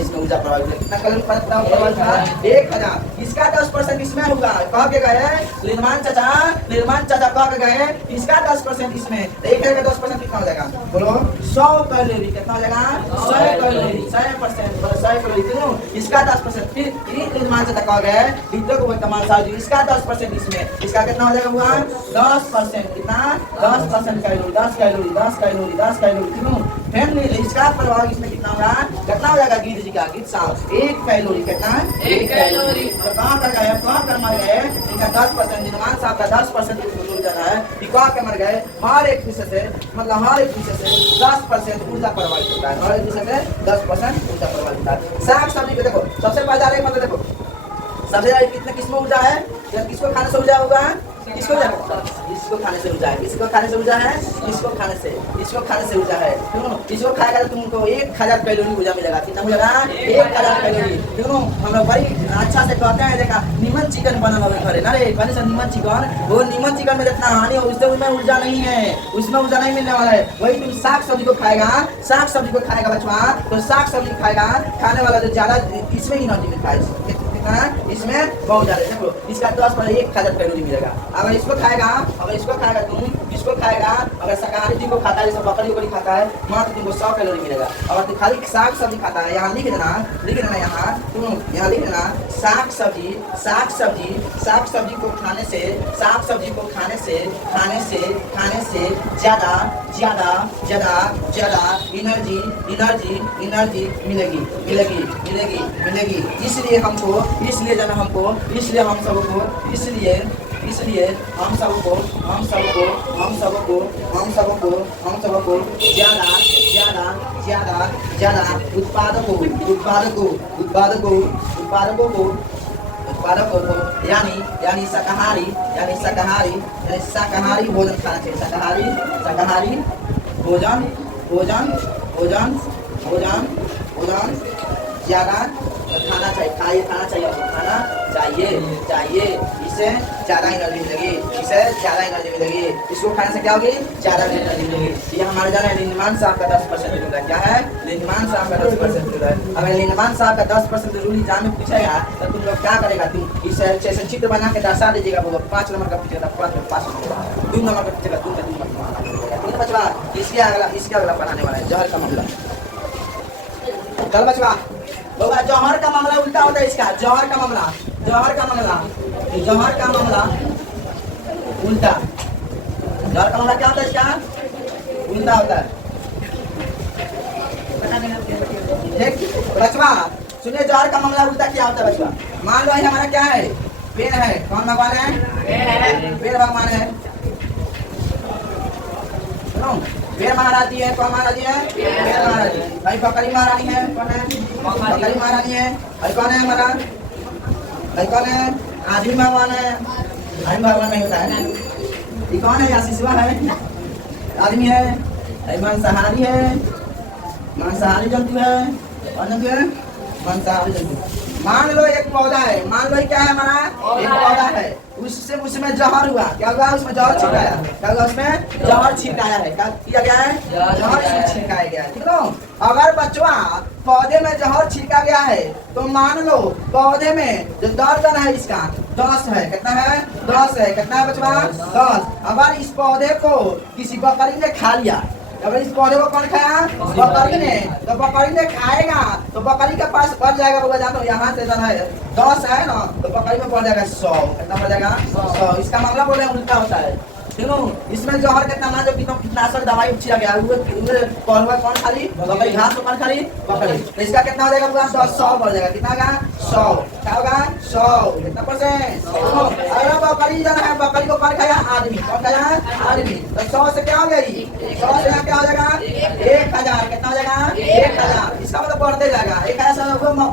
इसमें ऊर्जा प्रवाहित है। कितना कैलोरी प्रवाहित हुआ? 1,000। इसका 10% इसमें होगा, कह के गए लिंदमान चाचा कह के गए, इसका 10% इसमें, 1,000 का 10% कितना हो जाएगा? बोलो 100 कैलोरी। कितना हो जाएगा? 100 कैलोरी। 100% 100 कैलोरी। इसका 10%, फिर लिंदमान चाचा कह गए विद्युत को वर्तमान साहब जी, इसका 10% इसमें, इसका कितना हो जाएगा हुआ? 10%। कितना? 10% कैलोरी, 10 कैलोरी, 10 कैलोरी, 10 कैलोरी। क्यों? इसका प्रभाव इसमें कितना होगा? कितना हो जाएगा? गीत जी का गीत साहब 1 कैलोरी। कितना? 1 कैलोरी। तो कहाँ कर गए? कहाँ कर मर गए? इनका 10%, लिंदमान साहब का 10% ऊर्जा है, कहाँ के मर गए? हर एक विषय से, मतलब हर एक विषय से 10% ऊर्जा प्रभावित होता है। हर एक विषय से 10% ऊर्जा प्रभावित होता है। साग सब्जी को देखो, सबसे पहले मतलब देखो सबसे ज्यादा कितने किसमें ऊर्जा है? किसको खाने से ऊर्जा होगा? किसको खाने से ऊर्जा है? किसको खाने से ऊर्जा है? इसको खाने से ऊर्जा है। क्यों? इसको खाएगा तो तुमको 1,000 कैलोरी ऊर्जा मिलेगा। कितना मिलेगा? 1,000 कैलोरी। क्यों? हम लोग बड़ी अच्छा से कहते हैं, देखा नीमन चिकन बना हुआ घरे ना रे, बने से नीमन चिकन, वो नीमन चिकन में जितना हानि हो उसमें ऊर्जा नहीं है, उसमें ऊर्जा नहीं मिलने वाला है। वही तुम साग सब्जी को खाएगा बचवा, तो साग सब्जी खाएगा, खाने वाला जो ज्यादा इसमें एनर्जी मिलता है, इसमें बहुत ज्यादा। देखो इसका 1,000 कैलोरी मिलेगा। अगर इसको खाएगा तुम, इसको खाएगा, अगर शाकाहारी जी को खाता है, जैसे बकरी उकरी खाता है, मात्र तुमको 100 कैलोरी मिलेगा। अगर तुम खाली साग सब्जी खाता है, यहाँ लिख देना यहाँ, तुम यहाँ लिख देना साग सब्जी को खाने से एनर्जी मिलेगी। इसलिए हम ज्यादा उत्पादकों को यानी शाकाहारी भोजन खाना चाहिए। शाकाहारी भोजन ज्यादा खाना चाहिए। इससे ज्यादा एनर्जी मिलेगी। इसको खाने से क्या होगी? ज्यादा एनर्जी मिलेगी। ये हमारे जाना है लिंदमान साहब का 10% रूल है। क्या है? लिंदमान साहब का 10% रूल है। अगर लिंदमान साहब का 10% रूल एग्जाम में पूछेगा तो तुम लोग क्या करेगा? तुम इस जैसे चित्र बना के दर्शा दीजिएगा। वो 5 नंबर का पूछेगा, 5 नंबर 2 नंबर का पूछेगा, 2 नंबर बचवा। इसके अगला पढ़ाने वाला है जहर का मामला। चल बचवा, जौहर का मामला उल्टा होता है। इसका जौहर का मामला उल्टा। जौहर का मामला क्या होता है? इसका उल्टा होता है। बचवा सुनिए, जौहर का मामला उल्टा क्या होता है बचवा? मान लो हमारा क्या है? पेड़ है। कौन भगवान है? पेड़ भगवान है। पेड़ महाराजी है। कौन महाराजी है? पेड़ महाराजी। भाई बकरी महारानी है। कौन है? बकरी महारानी है। भाई कौन है हमारा? भाई कौन है? आदमी भगवान है। आदमी भगवान नहीं होता है। ये कौन है? आशीषवा है। आदमी है। मांसाहारी जंतु है। कौन जंतु है? मांसाहारी जंतु। मान लो एक पौधा है, मान लो क्या है हमारा, एक पौधा है, उससे उसमें जहर हुआ, क्या हुआ, उसमें जहर छिड़काया, क्या हुआ, उसमें जहर छिड़काया है, क्या किया गया है, जहर छिड़काया गया है, ठीक है। अगर बचवा पौधे में जहर छिड़का गया है तो मान लो पौधे में जो दर्जन है इसका 10 है, कितना है, 10 है, कितना है बचवा, 10। अगर इस पौधे को किसी बकरी ने खा लिया, अगर इस पौधे को कौन खाया, बकरी ने, तो बकरी ने खाएगा तो बकरी के पास बढ़ जाएगा, बोला जाता हूँ यहाँ से है 10 है ना, तो बकरी में बढ़ जाएगा 100, कितना बढ़ जाएगा 100। इसका मामला बोले उल्टा होता है, ठीक है। इसमें जहर कितना ना, जो कीटनाशक दवाई छिड़ा गया कौन कौन खाली, बकरी घास को कौन खाली, बकरी, तो इसका कितना हो जाएगा पूरा 100 बढ़ जाएगा, कितना होगा 100, क्या होगा 100, कितना %। अगर बकरी जाना है, बकरी को कौन खाया, आदमी, कौन खाया, आदमी, तो 100 से क्या हो गई, 100 से क्या हो जाएगा 1000, कितना हो जाएगा 1000। इसका मतलब बढ़ते जाएगा, 1000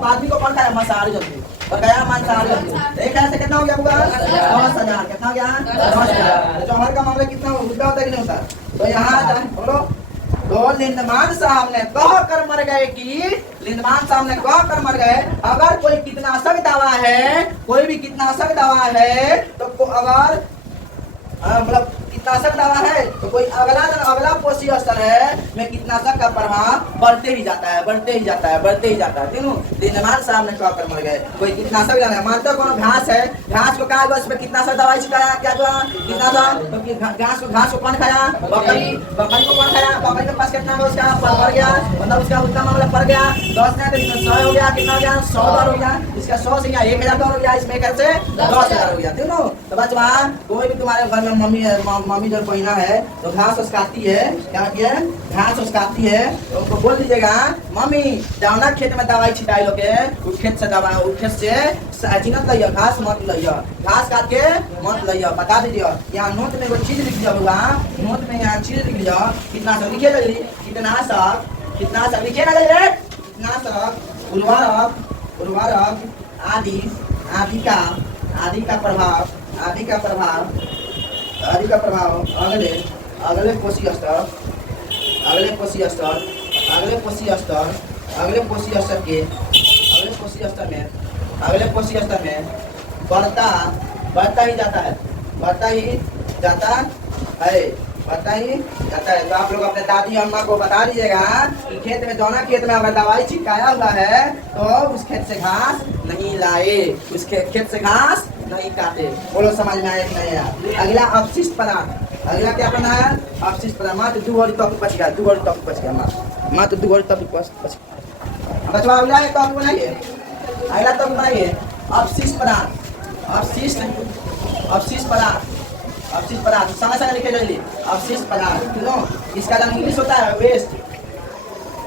आदमी को कौन खाया, मांसाहारी जंतु, और गया मांसाहारी जंतु, 1000 से कितना हो गया पूरा 10,000, कितना हो गया 10,000। जौहर का मामला कितना उल्टा होता है कि नहीं होता, तो यहाँ बोलो, तो लिंदमान साहब ने कह कर मर गए कि, लिंदमान साहब ने कह कर मर गए, अगर कोई कीटनाशक दवा है, कोई भी कीटनाशक दवा है, तो अगर मतलब कीटनाशक दवा है तो कोई अगला पोषी स्तर है में कीटनाशक का प्रभाव बढ़ते ही जाता है, बढ़ते ही जाता है, बढ़ते ही जाता है, तीनों लिंदमान साहब ने कह कर मर गए। कोई कीटनाशक दवा है, मानते हो कौन घास है, घास को कहा उसमें कीटनाशक दवाई छिड़काया, क्या हुआ कीटनाशक, तो घास को कौन खाया, बकरी, बकरी को कौन खाया, बकरी के पास कितना है, उसका बढ़ गया, मतलब उसका उसका मामला बढ़ गया, 10 का 100 हो गया, कितना हो गया 100 बार हो गया, इसका 100 से 1000 हो गया, इसमें कैसे 10,000 हो गया, तीनों। तो बचवा कोई भी तुम्हारे घर में मम्मी जब पहिना है तो घास उसकाती है, क्या किया घास उसकाती है, तो उनको बोल दीजिएगा मम्मी जाओ खेत में दवाई छिटाई लोगे, उस खेत से दवा, उस खेत से चिन्हत लिया, घास मत लिया, घास काट के मत लिया, बता दीजिए। यहाँ नोट में कोई चीज लिख दिया होगा, नोट में यहाँ चीज लिख दिया, कीटनाशक लिखे लगी, कीटनाशक, कीटनाशक लिखे ना लगे, कीटनाशक, उर्वरक, उर्वरक आदि, आदि का प्रभाव, आदि का प्रभाव, आदि का प्रभाव अगले पोषी स्तर, अगले पोषी स्तर, अगले पोषी स्तर, अगले पोषी स्तर के, अगले पोषी स्तर में, अगले पोषी स्तर में बढ़ता ही जाता है, बढ़ता ही जाता है, बढ़ता ही जाता है। तो आप लोग अपने दादी अम्मा को बता दीजिएगा कि खेत में जौना खेत में अगर दवाई छिड़काया हुआ है तो उस खेत से घास नहीं लाए, उस खेत से घास नहीं काटे। बोलो समझ में आया कि नहीं आया। अगला अपशिष्ट पदार्थ, अगला क्या बना है, अपशिष्ट पदार्थ। मात्र 2 और टॉपिक बच गया, 2 और टॉपिक बच गया, मात्र 2 और टॉपिक बच गया। बचवा अगला एक टॉपिक बनाइए, अगला टॉपिक बनाइए अपशिष्ट पदार्थ, अपशिष्ट, अपशिष्ट पदार्थ, अपशिष्ट पदार्थ, समय समय लिखे जल्दी, अपशिष्ट पदार्थ, क्यों इसका नाम इंग्लिश होता है waste,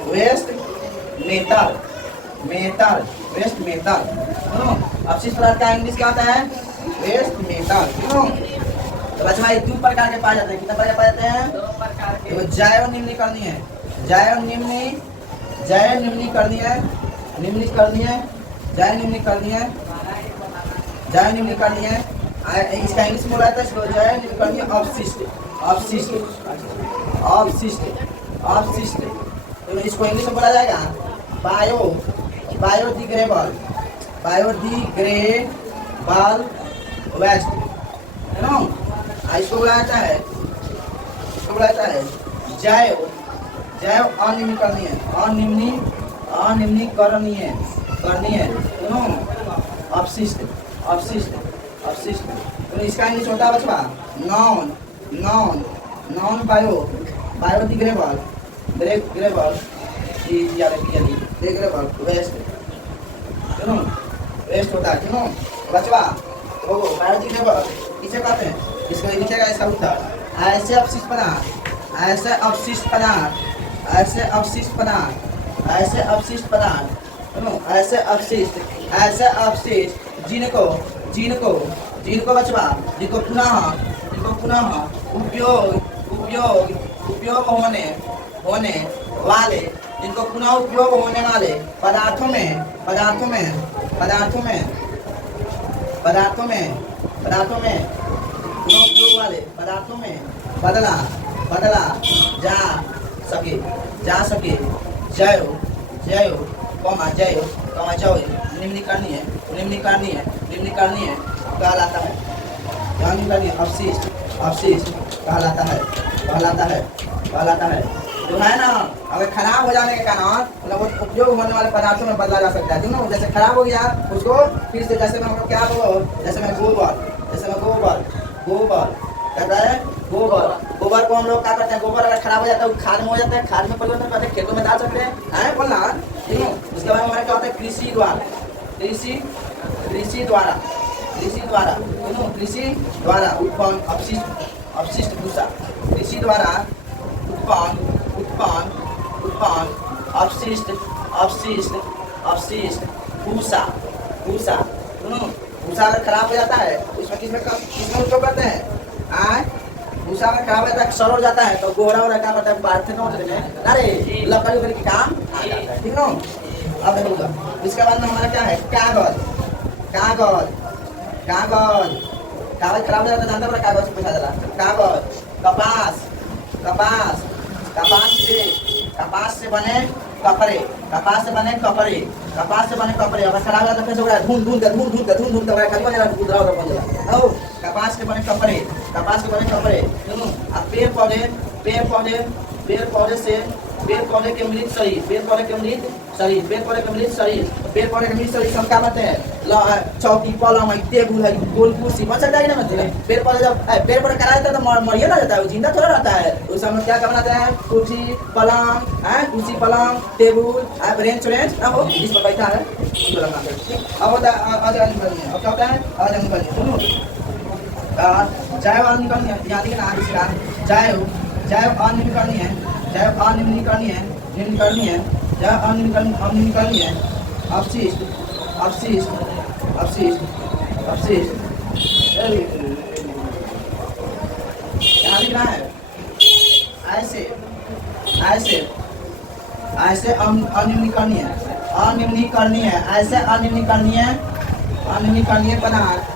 waste metal, metal, waste metal, अपशिष्ट पदार्थ का इंग्लिश क्या होता है, वेस्ट मेटल, क्यों। तो बच्चा भाई 2 प्रकार के पाए जाते हैं, कितना प्रकार पाए जाते हैं, 2 प्रकार के, तो जैव निम्नीकरणीय, जैव निम्नीकरणीय, जैव निम्नीकरणीय, निम्नीकरणीय, जैव निम्नीकरणीय, जैव निम्नीकरणीय, इसका इंग्लिश में बोला जाता है जैव निम्नीकरणीय अपशिष्ट, अपशिष्ट, अपशिष्ट, अपशिष्ट, तो इसको इंग्लिश में बोला जाएगा बायो, बायोडिग्रेडेबल, बायोडिग्रेडेबल वेस्ट, है ना। इसको बोला जाता है, इसको बोला जाता है जैव, जैव अनिम्नीकरणीय, अनिम्नीकरणीय, करणीय, है ना। अपशिष्ट, अपशिष्ट, अपशिष्ट, तो इसका इंग्लिश होता है बचवा non, non, non bio, biodegradable, degradable, degradable waste, क्यों वेस्ट होता है, क्यों बचवा। तो बायोडिग्रेडेबल किसे कहते हैं, इसको लिखेगा इसका उत्तर, ऐसे अपशिष्ट पदार्थ, ऐसे अपशिष्ट पदार्थ, ऐसे अपशिष्ट पदार्थ, ऐसे अपशिष्ट पदार्थ, ऐसे अपशिष्ट, ऐसे अपशिष्ट जिनको, जिनको, जिनको बचवा, जिनको पुनः, जिनको पुनः उपयोग, उपयोग, उपयोग होने वाले, जिनको पुनः उपयोग होने वाले पदार्थों में, पदार्थों में, पदार्थों में, पदार्थों में, पदार्थों में, पुनः उपयोग वाले पदार्थों में बदला, बदला जा सके, जा सके, जैव, जैव, जैव, निम्न करनी है, निम्न करनी है, निम्न करनी है, कहलाता है। ध्यान करनी है, अवशिष्ट, अवशिष्ट कहलाता है, कहलाता है, कहलाता है। जो है ना, अगर खराब हो जाने के कारण मतलब वो उपयोग होने वाले पदार्थों में बदला जा सकता है, क्यों? जैसे खराब हो गया उसको फिर से, जैसे मैं क्या बोलो, जैसे मैं गोबर, जैसे मैं गोबर, गोबर कहता है, गोबर, गोबर को हम लोग क्या करते हैं, गोबर अगर खराब हो जाता है वो खाद में हो जाता है, खाद में परिवर्तन करते हैं, खेतों में डाल सकते हैं बोलना, ठीक है। उसके बाद हमारे क्या होता है, कृषि द्वारा, कृषि, कृषि द्वारा, कृषि द्वारा, कृषि द्वारा उत्पन्न अपशिष्ट, अपशिष्ट भूसा, कृषि द्वारा उत्पन्न, उत्पन्न, उत्पन्न अपशिष्ट, अपशिष्ट, अपशिष्ट भूसा, भूसा, भूसा अगर खराब हो जाता है उसमें किसमें उपयोग करते हैं, भूसा अगर खराब हो जाता है, सड़ हो जाता है तो गोहरा और क्या करता है, पार्थेनों में अरे लकड़ी उकड़ी के काम आ जाता है, ठीक है। अब देखो इसके बाद में हमारा क्या है, कागज, कागज, कागज, कागज खराब हो जाता है, जानते हो कागज से पूछा जाता है, कागज, कपास, कपास, कपास से बने कपड़े, कपास से बने कपड़े, कपास से बने कपड़े अगर खराब हो जाता है तो धुन धुन का धुन धुन का धुन धुन का खाली बन जाता है, गुदरा उधर बन जाता है। कपास के बने कपड़े, कपास के बने कपड़े, अब पेड़ पौधे, पेड़ पौधे, पेड़ पौधे से, पेड़ पौधे के मृत शरीर, पेड़ पौधे के मृत शरीर, पेड़ पौधे के मृत शरीर, पेड़ पौधे के मृत शरीर सब क्या बनते हैं, चौकी, पलंग, टेबुल है, गोल कुर्सी बन सकता है कि नहीं बनते हैं। पेड़ पौधे जब पेड़ पौधे करा देता है तो मरिए ना जाता है, वो जिंदा थोड़ा रहता है। उस समय क्या क्या बनाते हैं, कुर्सी पलंग, कुर्सी पलंग टेबुल, बेंच वेंच ना हो, इस पर बैठा है। अब होता है अब क्या होता है, आवाज निकलनी सुनो, चाहे आवाज निकलनी है, याद रखना इसका, चाहे अनियमित करनी है, चाहे अनियमित करनी है, निम्न करनी है, चाहे अनियमित करनी है, अपशिष्ट, अपशिष्ट, अपशिष्ट, अपशिष्ट यहाँ लिखना है, ऐसे, ऐसे, ऐसे अनियमित करनी है, अनियमित करनी है, ऐसे अनियमित करनी है, अनियमित करनी है पदार्थ,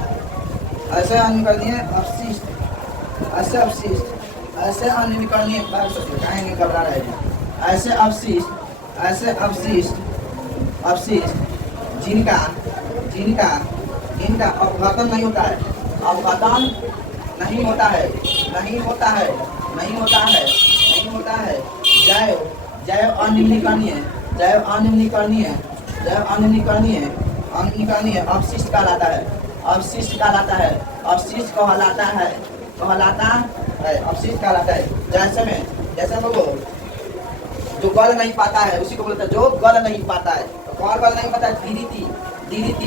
ऐसे अनियमित करनी है अपशिष्ट, ऐसे अपशिष्ट, ऐसे अनियमित करनी है, कहेंगे घबरा रहे हैं, ऐसे अपशिष्ट, ऐसे अपशिष्ट, अपशिष्ट जिनका, जिनका, जिनका अपघटन नहीं होता है, अपघटन नहीं होता है, नहीं होता है, नहीं होता है, नहीं होता है, जैव, जैव अनियमित करनी है, जैव अनियमित करनी है, जैव अनियमित करनी है, अनियमित करनी है, अपशिष्ट कहलाता है, अपशिष्ट कहलाता है, अपशिष्ट कहलाता है, कहलाता है, अपशिष्ट कहलाता है। जैसे में, जैसे लोगों जो गल नहीं पाता है उसी को बोलते हैं, जो गल नहीं पाता है, तो कौन गल नहीं पाता है, DDT, DDT,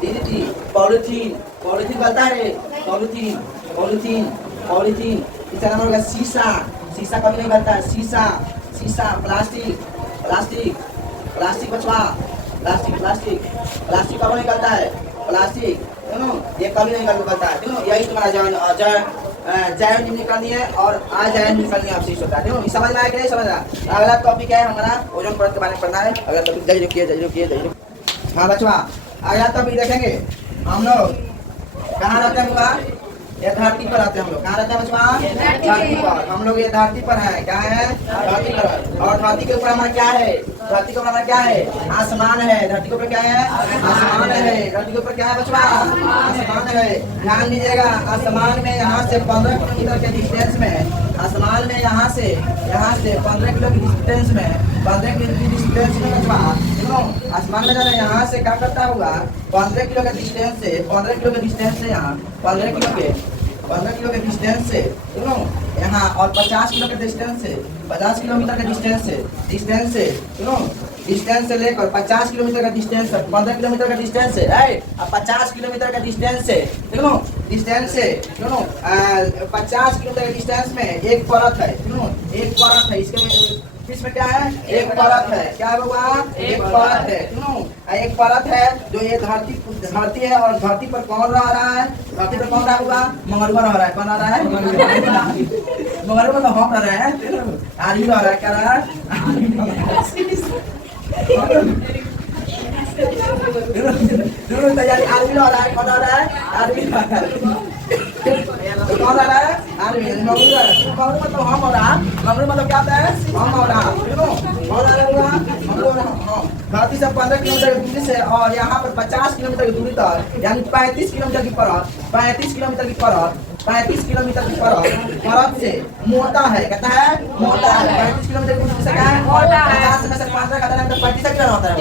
DDT, polythene, polythene गलता है, पॉलीथीन, पॉलीथीन, पॉलीथीन, इस तरह होगा शीशा, शीशा कभी नहीं गलता है, शीशा, शीशा, प्लास्टिक, प्लास्टिक, प्लास्टिक बचवा, प्लास्टिक, प्लास्टिक, प्लास्टिक कभी नहीं गलता है, प्लास्टिक, ये कभी नहीं गलता है, यही तुम्हारा जैव निकलनी है और अजैव निकलनी अपशिष्ट होता है, समझ में आया कि नहीं समझ रहा। अगला टॉपिक है हमारा ओजोन परत के बारे में पढ़ना है। अगला टॉपिक जल्दी रुकिए, जल्दी रुकिए, जल्दी। हाँ बचवा, अगला टॉपिक देखेंगे हम लोग कहाँ रहते हैं बुआ, ये धरती पर रहते हैं हम लोग, कहाँ रहते हैं बचवा, धरती पर। हम लोग ये धरती पर है, क्या है, धरती पर। और धरती के ऊपर हमारा क्या है, धरती के ऊपर हमारा क्या है, आसमान है। धरती के ऊपर क्या है, आसमान है। धरती के ऊपर क्या है बचवा, आसमान है। ध्यान दीजिएगा, आसमान में यहाँ से 15 किलोमीटर के डिस्टेंस में, आसमान में यहाँ से 15 किलो की डिस्टेंस में, 15 किलो की डिस्टेंस में बचवा, आसमान में जाना यहाँ से क्या करता होगा, 15 किलो के डिस्टेंस से, 15 किलो के डिस्टेंस से यहाँ 15 किलो के डिस्टेंस से यहाँ, और 50 किलो के डिस्टेंस से, 50 किलोमीटर के डिस्टेंस से, डिस्टेंस से लेकर 50 किलोमीटर का डिस्टेंस, 15 किलोमीटर का डिस्टेंस है, अब 50 किलोमीटर का डिस्टेंस से, डिस्टेंस से 50 किलोमीटर के डिस्टेंस में एक परत है, एक परत है। इसमें क्या है, एक परत है, क्या होगा, एक परत है, एक परत है जो ये धरती है, और धरती पर कौन रह रहा है, धरती पर कौन रहा होगा, मंगलवा रह रहा है। कौन रह रहा है, मंगलवा तो हम रह रहे हैं, आदमी रह रहा है, क्या रहा है, तैयारी आदमी रह रहा है, कौन रह रहा है, आदमी रह रहा है, कौन रह रहा है, आदमी। मंगलवा मतलब हम हो रहा, मंगलवा मतलब क्या होता है, हम हो रहा, कौन रह रहा होगा, हम धरती से 15 किलोमीटर की दूरी से और यहाँ पर 50 किलोमीटर की दूरी तक यानी 35 किलोमीटर की परत 35 किलोमीटर की परत 35 किलोमीटर की परत से मोटा है। कहता है मोटा है। 35 किलोमीटर की दूरी से क्या है? 50 में से 15 घटाना तो 35 कितना होता है?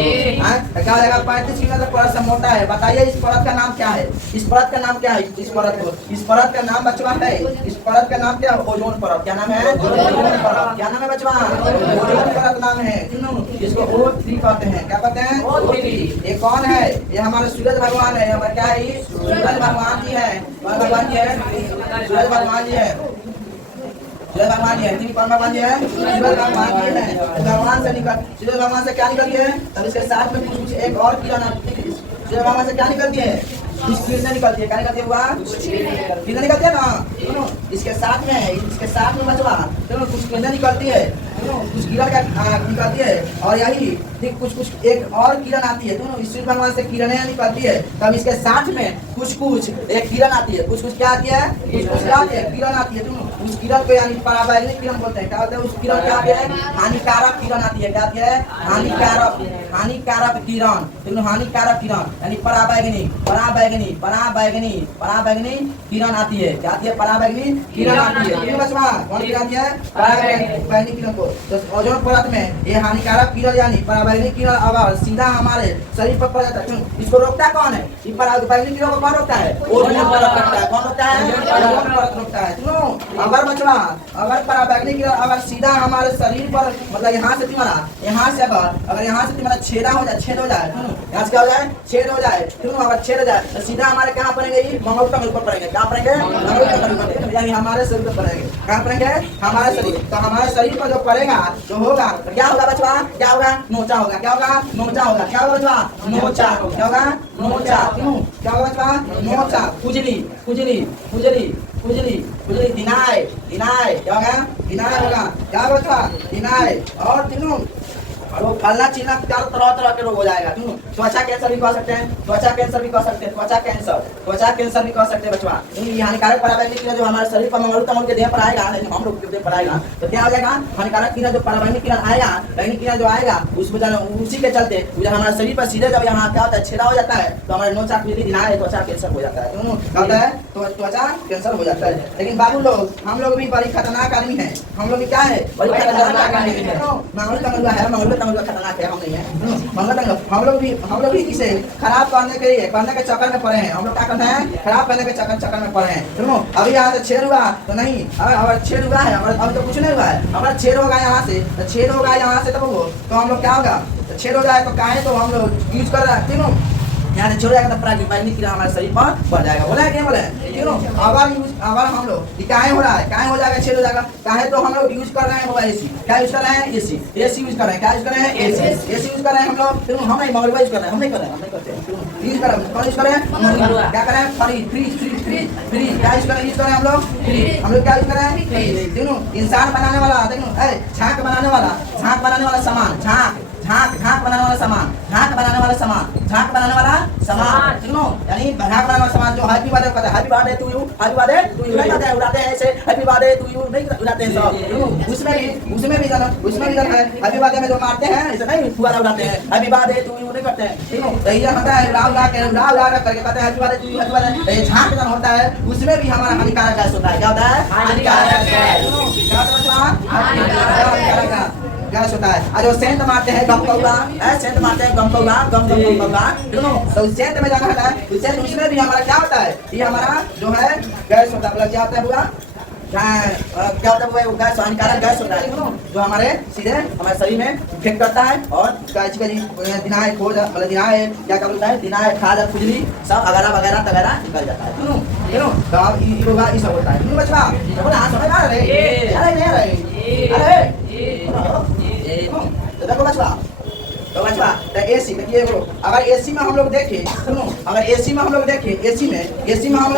तो क्या हो जाएगा? 35 किलोमीटर परत से मोटा है। बताइए इस परत का नाम क्या है? इस परत का नाम क्या है? इस परत का नाम बचवा है। इस परत का नाम क्या है? ओजोन परत। क्या नाम है? ओजोन परत। क्या नाम है बचवा? ओजोन परत नाम है। इसको O3 कहते हैं। क्या कहते हैं? O3। ये कौन है? ये हमारे सूरज भगवान है। हमारे क्या है? ये सूरज भगवान जी है। भगवान जी है। सूरज भगवान जी है। सूरज भगवान जी है। कौन भगवान जी है? सूरज भगवान जी है। भगवान से निकल सूरज भगवान से क्या निकलती है? तब इसके साथ में कुछ एक और किरण आती है। सूरज भगवान से क्या निकलती है? कुछ किरणें निकलती है। क्या निकलती है? किरणें निकलती है ना। इसके साथ में बचवा कुछ किरणें निकलती है। कुछ किरण क्या निकलती है और यही कुछ एक और किरण आती है। सूर्य भगवान से किरणें निकलती है। तब इसके साथ में कुछ एक किरण आती है। कुछ क्या आती है? कुछ क्या आती है? किरण आती है। उस किरण को यानी पराबैंगनी किरण बोलते हैं। क्या होता है? उस किरण क्या आती है? हानिकारक किरण आती है। क्या आती है? हानिकारक किरण। हानिकारक किरण यानी पराबैंगनी किरण आती है। क्या आती है? पराबैंगनी किरण आती है। बचवा कौन किरण आती है? पराबैंगनी किरण को। तो ओजोन परत में ये हानिकारक किरण यानी पराबैंगनी किरण अगर सीधा हमारे शरीर पर पड़ जाता है, इसको रोकता कौन है? ये पराबैंगनी किरण को कौन रोकता है? ओजोन परत रोकता है। कौन रोकता है? ओजोन परत रोकता है। सुनो, अगर बचवा अगर पराबैंगनी किरण अगर सीधा हमारे शरीर पर मतलब यहाँ से अगर यहाँ से तुम्हारा छेद हो जाए यहाँ से क्या हो जाए? छेद हो जाए। अगर छेद हो जाए तो सीधा हमारे कहाँ पड़ेंगे? मंगल कमल पर पड़ेंगे। कहाँ पड़ेंगे? मंगल कमल पर यानी हमारे शरीर पर पड़ेंगे। कहाँ पड़ेंगे? हमारे शरीर। तो हमारे शरीर पर जो पड़ेगा जो होगा तो क्या होगा बचवा? क्या होगा? नोचा होगा। क्या होगा? नोचा होगा। क्या होगा बचवा? नोचा। क्या होगा? नोचा। क्या होगा बचवा? नोचा। खुजली दिनाय क्या होगा? दिनाय होगा। क्या बचवा? दिनाय। और तीनों और वो फलना चिलना तरह के रोग हो जाएगा। त्वचा कैंसर भी कह सकते हैं। त्वचा कैंसर भी कह सकते हैं बचवा। ये हानिकारक पराबैंगनी किरण जो हमारे शरीर पर मंगल के देह पर आएगा, हम लोग के देह पर आएगा तो क्या हो जाएगा? हानिकारक किरण जो पराबैंगनी किरण आएगा, बैंगनी किरण जो आएगा उसी के चलते हमारे शरीर पर सीधे जब यहाँ क्या होता है? छेदा हो जाता है तो हमारे नोचा खुजली दिनाय त्वचा कैंसर हो जाता है। क्या होता है? तो त्वचा कैंसर हो जाता है। लेकिन बाबू लोग हम लोग भी बड़ी खतरनाक आदमी है। हम लोग भी क्या है? बड़ी खतरनाक आदमी है। मंगल खतरनाक है। हम नहीं है। हम लोग भी इसे खराब करने के चक्कर में पड़े हैं। हम लोग क्या करते हैं? खराब करने के चक्कर में पड़े हैं। सुनो, अभी यहाँ से छेद हुआ तो नहीं, अगर छेद हुआ है अभी तो कुछ नहीं हुआ है। अगर छेद होगा यहाँ से तो हम लोग क्या होगा? छेद हो जाए तो काहे तो हम लोग यूज कर रहे हैं। तीनों यहाँ से छोड़ जाएगा तो पराबैंगनी किरण हमारे शरीर पर बढ़ जाएगा। बोला है क्या? बोले अगर हम लोग काहे हो रहा है? काहे हो जाएगा? छेद हो जाएगा। काहे तो हम लोग यूज कर रहे हैं मोबाइल एसी। क्या यूज कर रहे हैं? एसी यूज कर रहे हैं। क्या यूज कर रहे हैं? एसी यूज कर रहे हैं हम लोग। हम नहीं मंगलवा यूज कर रहे हैं। हम नहीं करते यूज कर रहे हैं। कौन यूज कर रहे हैं? क्या कर रहे हैं? फ्रिज क्या यूज कर रहे हैं हम लोग? फ्रिज। हम लोग क्या यूज कर रहे हैं? तीनों इंसान बनाने वाला झांक बनाने वाला सामान झांक बनाने वाला सामान सुनो यानी झांक बनाने वाला सामान जो हैप्पी बर्थडे कहता है। हैप्पी बर्थडे टू यू नहीं कहते हैं, उड़ाते हैं ऐसे हैप्पी बर्थडे टू यू नहीं उड़ाते हैं सब। उसमें भी गन है। हैप्पी बर्थडे में जो मारते हैं ऐसे नहीं फुआ उड़ाते हैं। हैप्पी बर्थडे टू यू नहीं करते हैं। तो ये होता है उड़ा करके कहते हैं happy birthday to you happy birthday. झांक जन होता है उसमें भी हमारा हानिकारक गैस होता है। क्या होता है? हानिकारक गैस होता है। और जो सेंट मारते हैं गम कौआ तो सेंट में जाना है। सेंट उसमें भी हमारा क्या होता है? ये हमारा जो है गैस होता है। मतलब क्या होता है हुआ? क्या होता है? वो गैस हानिकारक गैस होता है जो हमारे सीधे हमारे शरीर में इफेक्ट करता है। और दिनाय क्या बोलता है? दिनाय खाज खुजली सब वगैरह निकल जाता है। तो अब ये सब होता है। बचवा समझ आ रहे? देखो बचवा तो एसी देखिए। अगर एसी में हम लोग देखें सुनो, अगर एसी में हम लोग देखें सुनना एसी में हम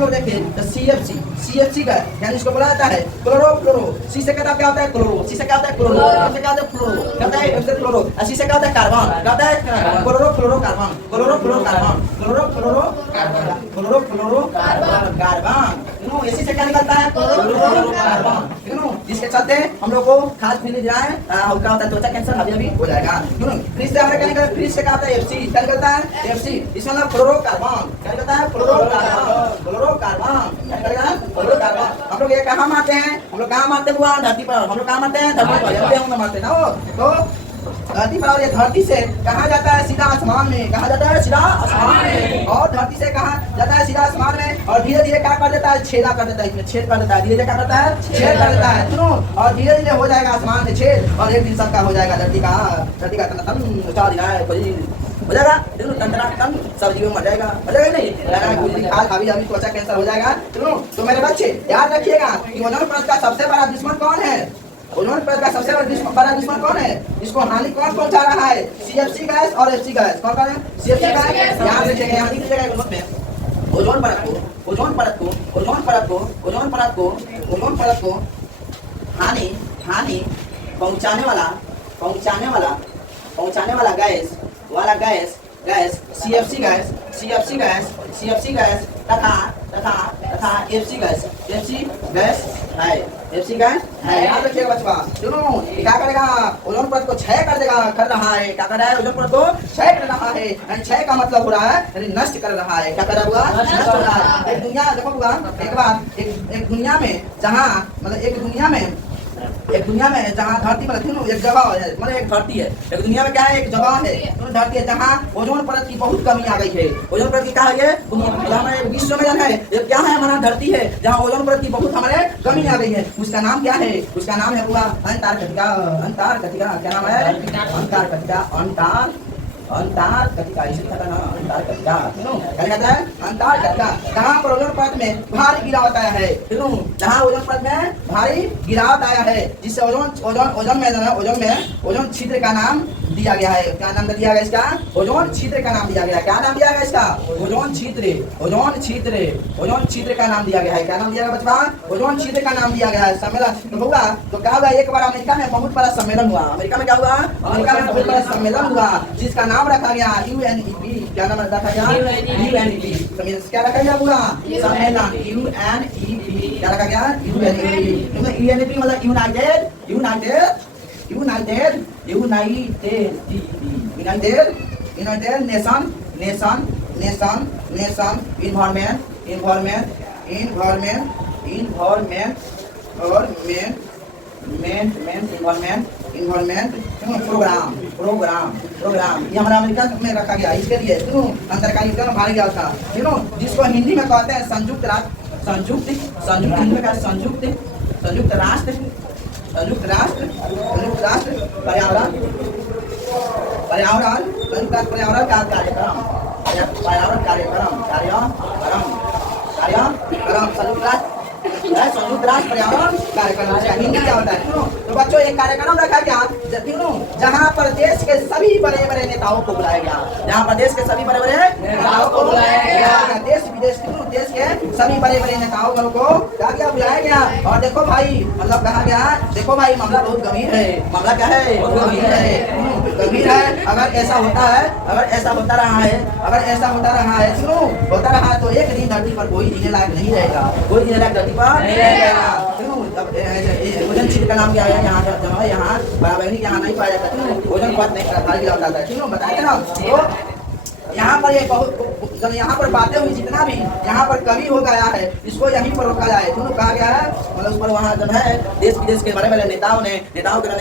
लोग देखें तो CFC का यानी इसको बोला जाता है क्लोरो। सी से क्या होता है? क्लोरो। सी से क्या होता है? क्लोरो। से क्या होता है? फ्लोरो। कहता है इससे क्लोरो। सी से क्या होता है? कार्बन। कहता है कार्बन। एसी से क्या निकलता है? Chloro carbon. जिसके चलते हम लोग को खास पीने जाए क्या होता है त्वचा कैंसर अभी हो जाएगा। फ्रिज से हमारे क्या फ्रिज से क्या होता है एफसी क्या करता है एफसी इसमें मतलब फ्लोरोकार्बन क्या करता है फ्लोरोकार्बन फ्लोरोकार्बन क्या करेगा फ्लोरोकार्बन। हम लोग ये कहाँ मारते हैं हम लोग कहाँ मारते हुआ धरती पर हम लोग कहाँ मारते हैं धरती पर ये मारते ना वो तो धरती पर ये धरती से कहाँ जाता है सीधा आसमान में कहाँ जाता है सीधा आसमान में और धरती से कहाँ जाता है सीधा आसमान में और धीरे धीरे क्या कर देता है छेदा कर देता है इसमें छेद कर देता है धीरे धीरे क्या करता है छेद कर देता है सुनो और धीरे धीरे हो जाएगा आसमान में छेद और एक दिन सबका हो जाएगा धरती का तन हो जाएगा तन सब जीवन मर जाएगा नहीं अभी अभी त्वचा कैंसर हो जाएगा। तो मेरे बच्चे याद रखिएगा कि ओजोन परत का सबसे बड़ा दुश्मन कौन है ओजोन परत का सबसे बड़ा दुश्मन कौन है इसको हानि कौन पहुंचा रहा है सीएफसी गैस और एफसी गैस कौन कौन है सीएफसी गैस याद रखिएगा हानि की जगह में ओजोन परत को हानि पहुंचाने वाला गैस सीएफसी गैस तथा एफसी गैस है याद रखिएगा बच्चा। सुनो क्या करेगा ओजोन परत को क्षय कर रहा है क्या कर रहा है ओजोन परत को क्षय कर रहा है क्षय का मतलब हो रहा है यानी नष्ट कर रहा है क्या कर रहा हुआ नष्ट हो रहा है। एक दुनिया देखो हुआ एक बात एक दुनिया में जहाँ मतलब एक दुनिया में जहाँ धरती मतलब एक जगह है मतलब एक धरती है एक दुनिया में क्या है एक जगह है धरती है जहाँ ओजोन परत की बहुत कमी आ गई है ओजोन परत की क्या है हमारे विश्व में है ये क्या है हमारा धरती है जहाँ ओजोन परत की बहुत हमारे कमी आ गई है उसका नाम क्या है उसका नाम है पूरा अंटार्कटिका क्या नाम है अंटार्कटिका जहाँ पर ओजोन परत में भारी गिरावट आया है जहाँ ओजोन परत में भारी गिरावट आया है जिससे ओजोन छिद्र का नाम दिया गया है क्या नाम दिया गया इसका ओजोन छिद्र का नाम दिया गया क्या नाम दिया गया इसका ओजोन छिद्र का नाम दिया गया है क्या नाम दिया गया बच्चा ओजोन छिद्र का नाम दिया गया है। सम्मेलन होगा तो क्या होगा एक बार अमेरिका में बहुत बड़ा सम्मेलन हुआ अमेरिका में क्या हुआ अमेरिका में बहुत बड़ा सम्मेलन हुआ जिसका नाम रखा गया यूएनईपी क्या नाम रखा गया यूएनईपी क्या रखा गया पूरा सम्मेलन यूएनईपी क्या रखा गया यूएनईपी मतलब यूनाइटेड नेशन इन्वायरमेंट प्रोग्राम ये हमारा अमेरिका में रखा गया इसके लिए अंतरकाली भाग गया था जिसको हिंदी में कहते हैं संयुक्त राष्ट्र पर्यावरण संयुक्त राष्ट्र पर्यावरण कार्यक्रम हिंदी क्या होता है तो बच्चों एक कार्यक्रम रखा गया जहाँ पर देश के सभी बड़े बड़े नेताओं को बुलाया गया जहाँ पर देश के सभी बड़े बड़े नेताओं को बुलाया गया देश विदेश देश के सभी बड़े बड़े नेताओं को क्या क्या बुलाया गया। और देखो भाई मतलब कहा गया देखो भाई मामला बहुत गंभीर है मामला क्या है गंभीर है अगर ऐसा होता रहा है सुनो होता रहा तो एक दिन धरती पर कोई जीने लायक नहीं रहेगा धरती पर नहीं रहेगा। ओजोन छिद्र का नाम क्या है यहाँ बराबरी यहाँ नहीं पाया जाता ओजोन परत नहीं जाता है बताए ना तो यहाँ पर ये बहुत यहाँ पर बातें हुई जितना भी यहाँ पर कमी हो गया है इसको यहीं पर रोका जाए कहा गया है मतलब उस पर वहाँ जब है देश विदेश के बड़े बड़े नेताओं के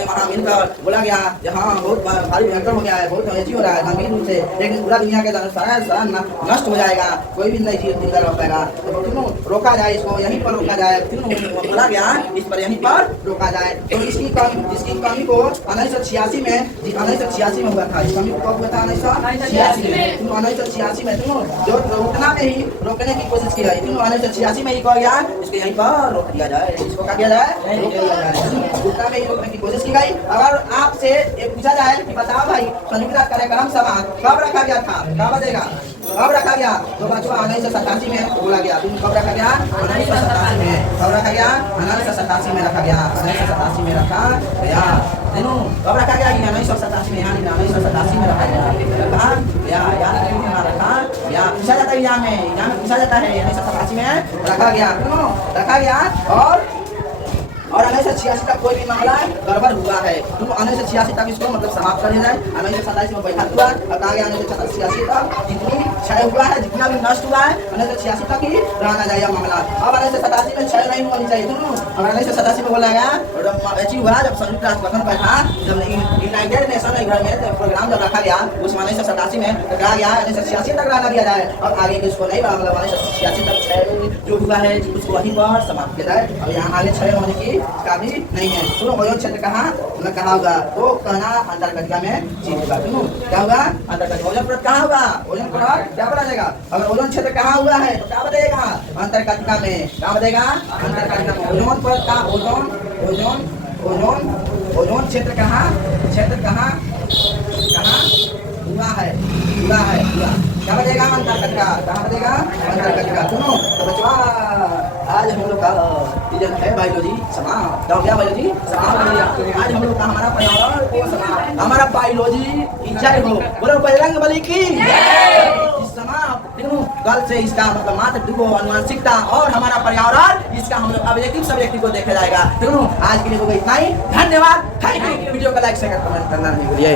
वहाँ मिलकर बोला गया यहाँ बहुत भारी भयंकर हो गया है बहुत अजीब हो रहा है गंभीर रूप से लेकिन पूरा दुनिया के सारा नष्ट हो जाएगा कोई भी नहीं चीज जिंदा रह पाएगा तो रोका जाए इसको यहीं पर रोका जाए बोला गया इस पर यहीं पर रोका जाए तो इसकी कमी को 1986 में हुआ था इस कमी को कब हुआ था 1986 में जो रोकने की कोशिश की गई 1986 में ही कहा गया इसको यहीं पर रोक दिया जाए इसको क्या किया जाए रोक दिया जाए घटना में ही रोकने की कोशिश की गई। अगर आपसे ये पूछा जाए कि बताओ भाई संयुक्त राष्ट्र कार्यक्रम सभा कब रखा गया था क्या बतेगा कब रखा गया तो बच्चों 1987 में बोला गया कब रखा गया 1987 में कब रखा गया 1987 में रखा गया 1987 में रखा गया कब रखा गया 1987 में यहाँ 1987 में रखा गया या पूछा जाता है यहाँ में पूछा जाता है 1987 में रखा गया और और 1986 तक कोई भी मामला गड़बड़ हुआ है तो 1986 तक इसको मतलब समाप्त कर दिया जाए। 1987 में बैठा हुआ अब आगे 1986 तक जितनी क्षय हुआ है, जितना भी नष्ट हुआ है 1986 तक ही रहना चाहिए मामला। अब 1987 में क्षय नहीं होनी चाहिए दोनों। अब 1987 में बोला गया अचीव हुआ जब संयुक्त राष्ट्र गठन बैठा, जब यूनाइटेड नेशन में प्रोग्राम जब रखा गया उस 1987 में कहा गया 1986 तक रहना दिया जाए। अब आगे इसको नहीं मतलब 1986 तक क्षय जो हुआ है उसको वहीं पर समाप्त किया जाए। अब यहाँ आगे क्षय होने की का भी नहीं है। सुनो ओजोन क्षेत्र कहाँ मतलब कहा होगा तो कहना अंटार्कटिका में चीज होगा। सुनो क्या होगा अंटार्कटिका। ओजोन परत कहाँ होगा, ओजोन परत क्या बता देगा। अगर ओजोन क्षेत्र कहाँ हुआ है तो क्या बताएगा अंटार्कटिका में, क्या बताएगा अंटार्कटिका में। ओजोन परत का ओजोन ओजोन ओजोन ओजोन क्षेत्र कहाँ हुआ है हुआ क्या बतेगा अंटार्कटिका, कहाँ बतेगा अंटार्कटिका। सुनो तो बचवा आज हम लोग का ये है बायोलॉजी समाप्त हो गया, बायोलॉजी समाप्त हो गया। आज हम लोग का हमारा पर्यावरण को समाप्त, हमारा बायोलॉजी जय हो, बोलो बजरंग बली की समाप्त। कल से इसका मतलब मात्र दुगो अनुवांशिकता और हमारा पर्यावरण इसका हम लोग ऑब्जेक्टिव सब्जेक्टिव को देखा जाएगा। आज के लिए तो इतना ही, धन्यवाद। वीडियो को लाइक शेयर कमेंट करना नहीं भूलिए।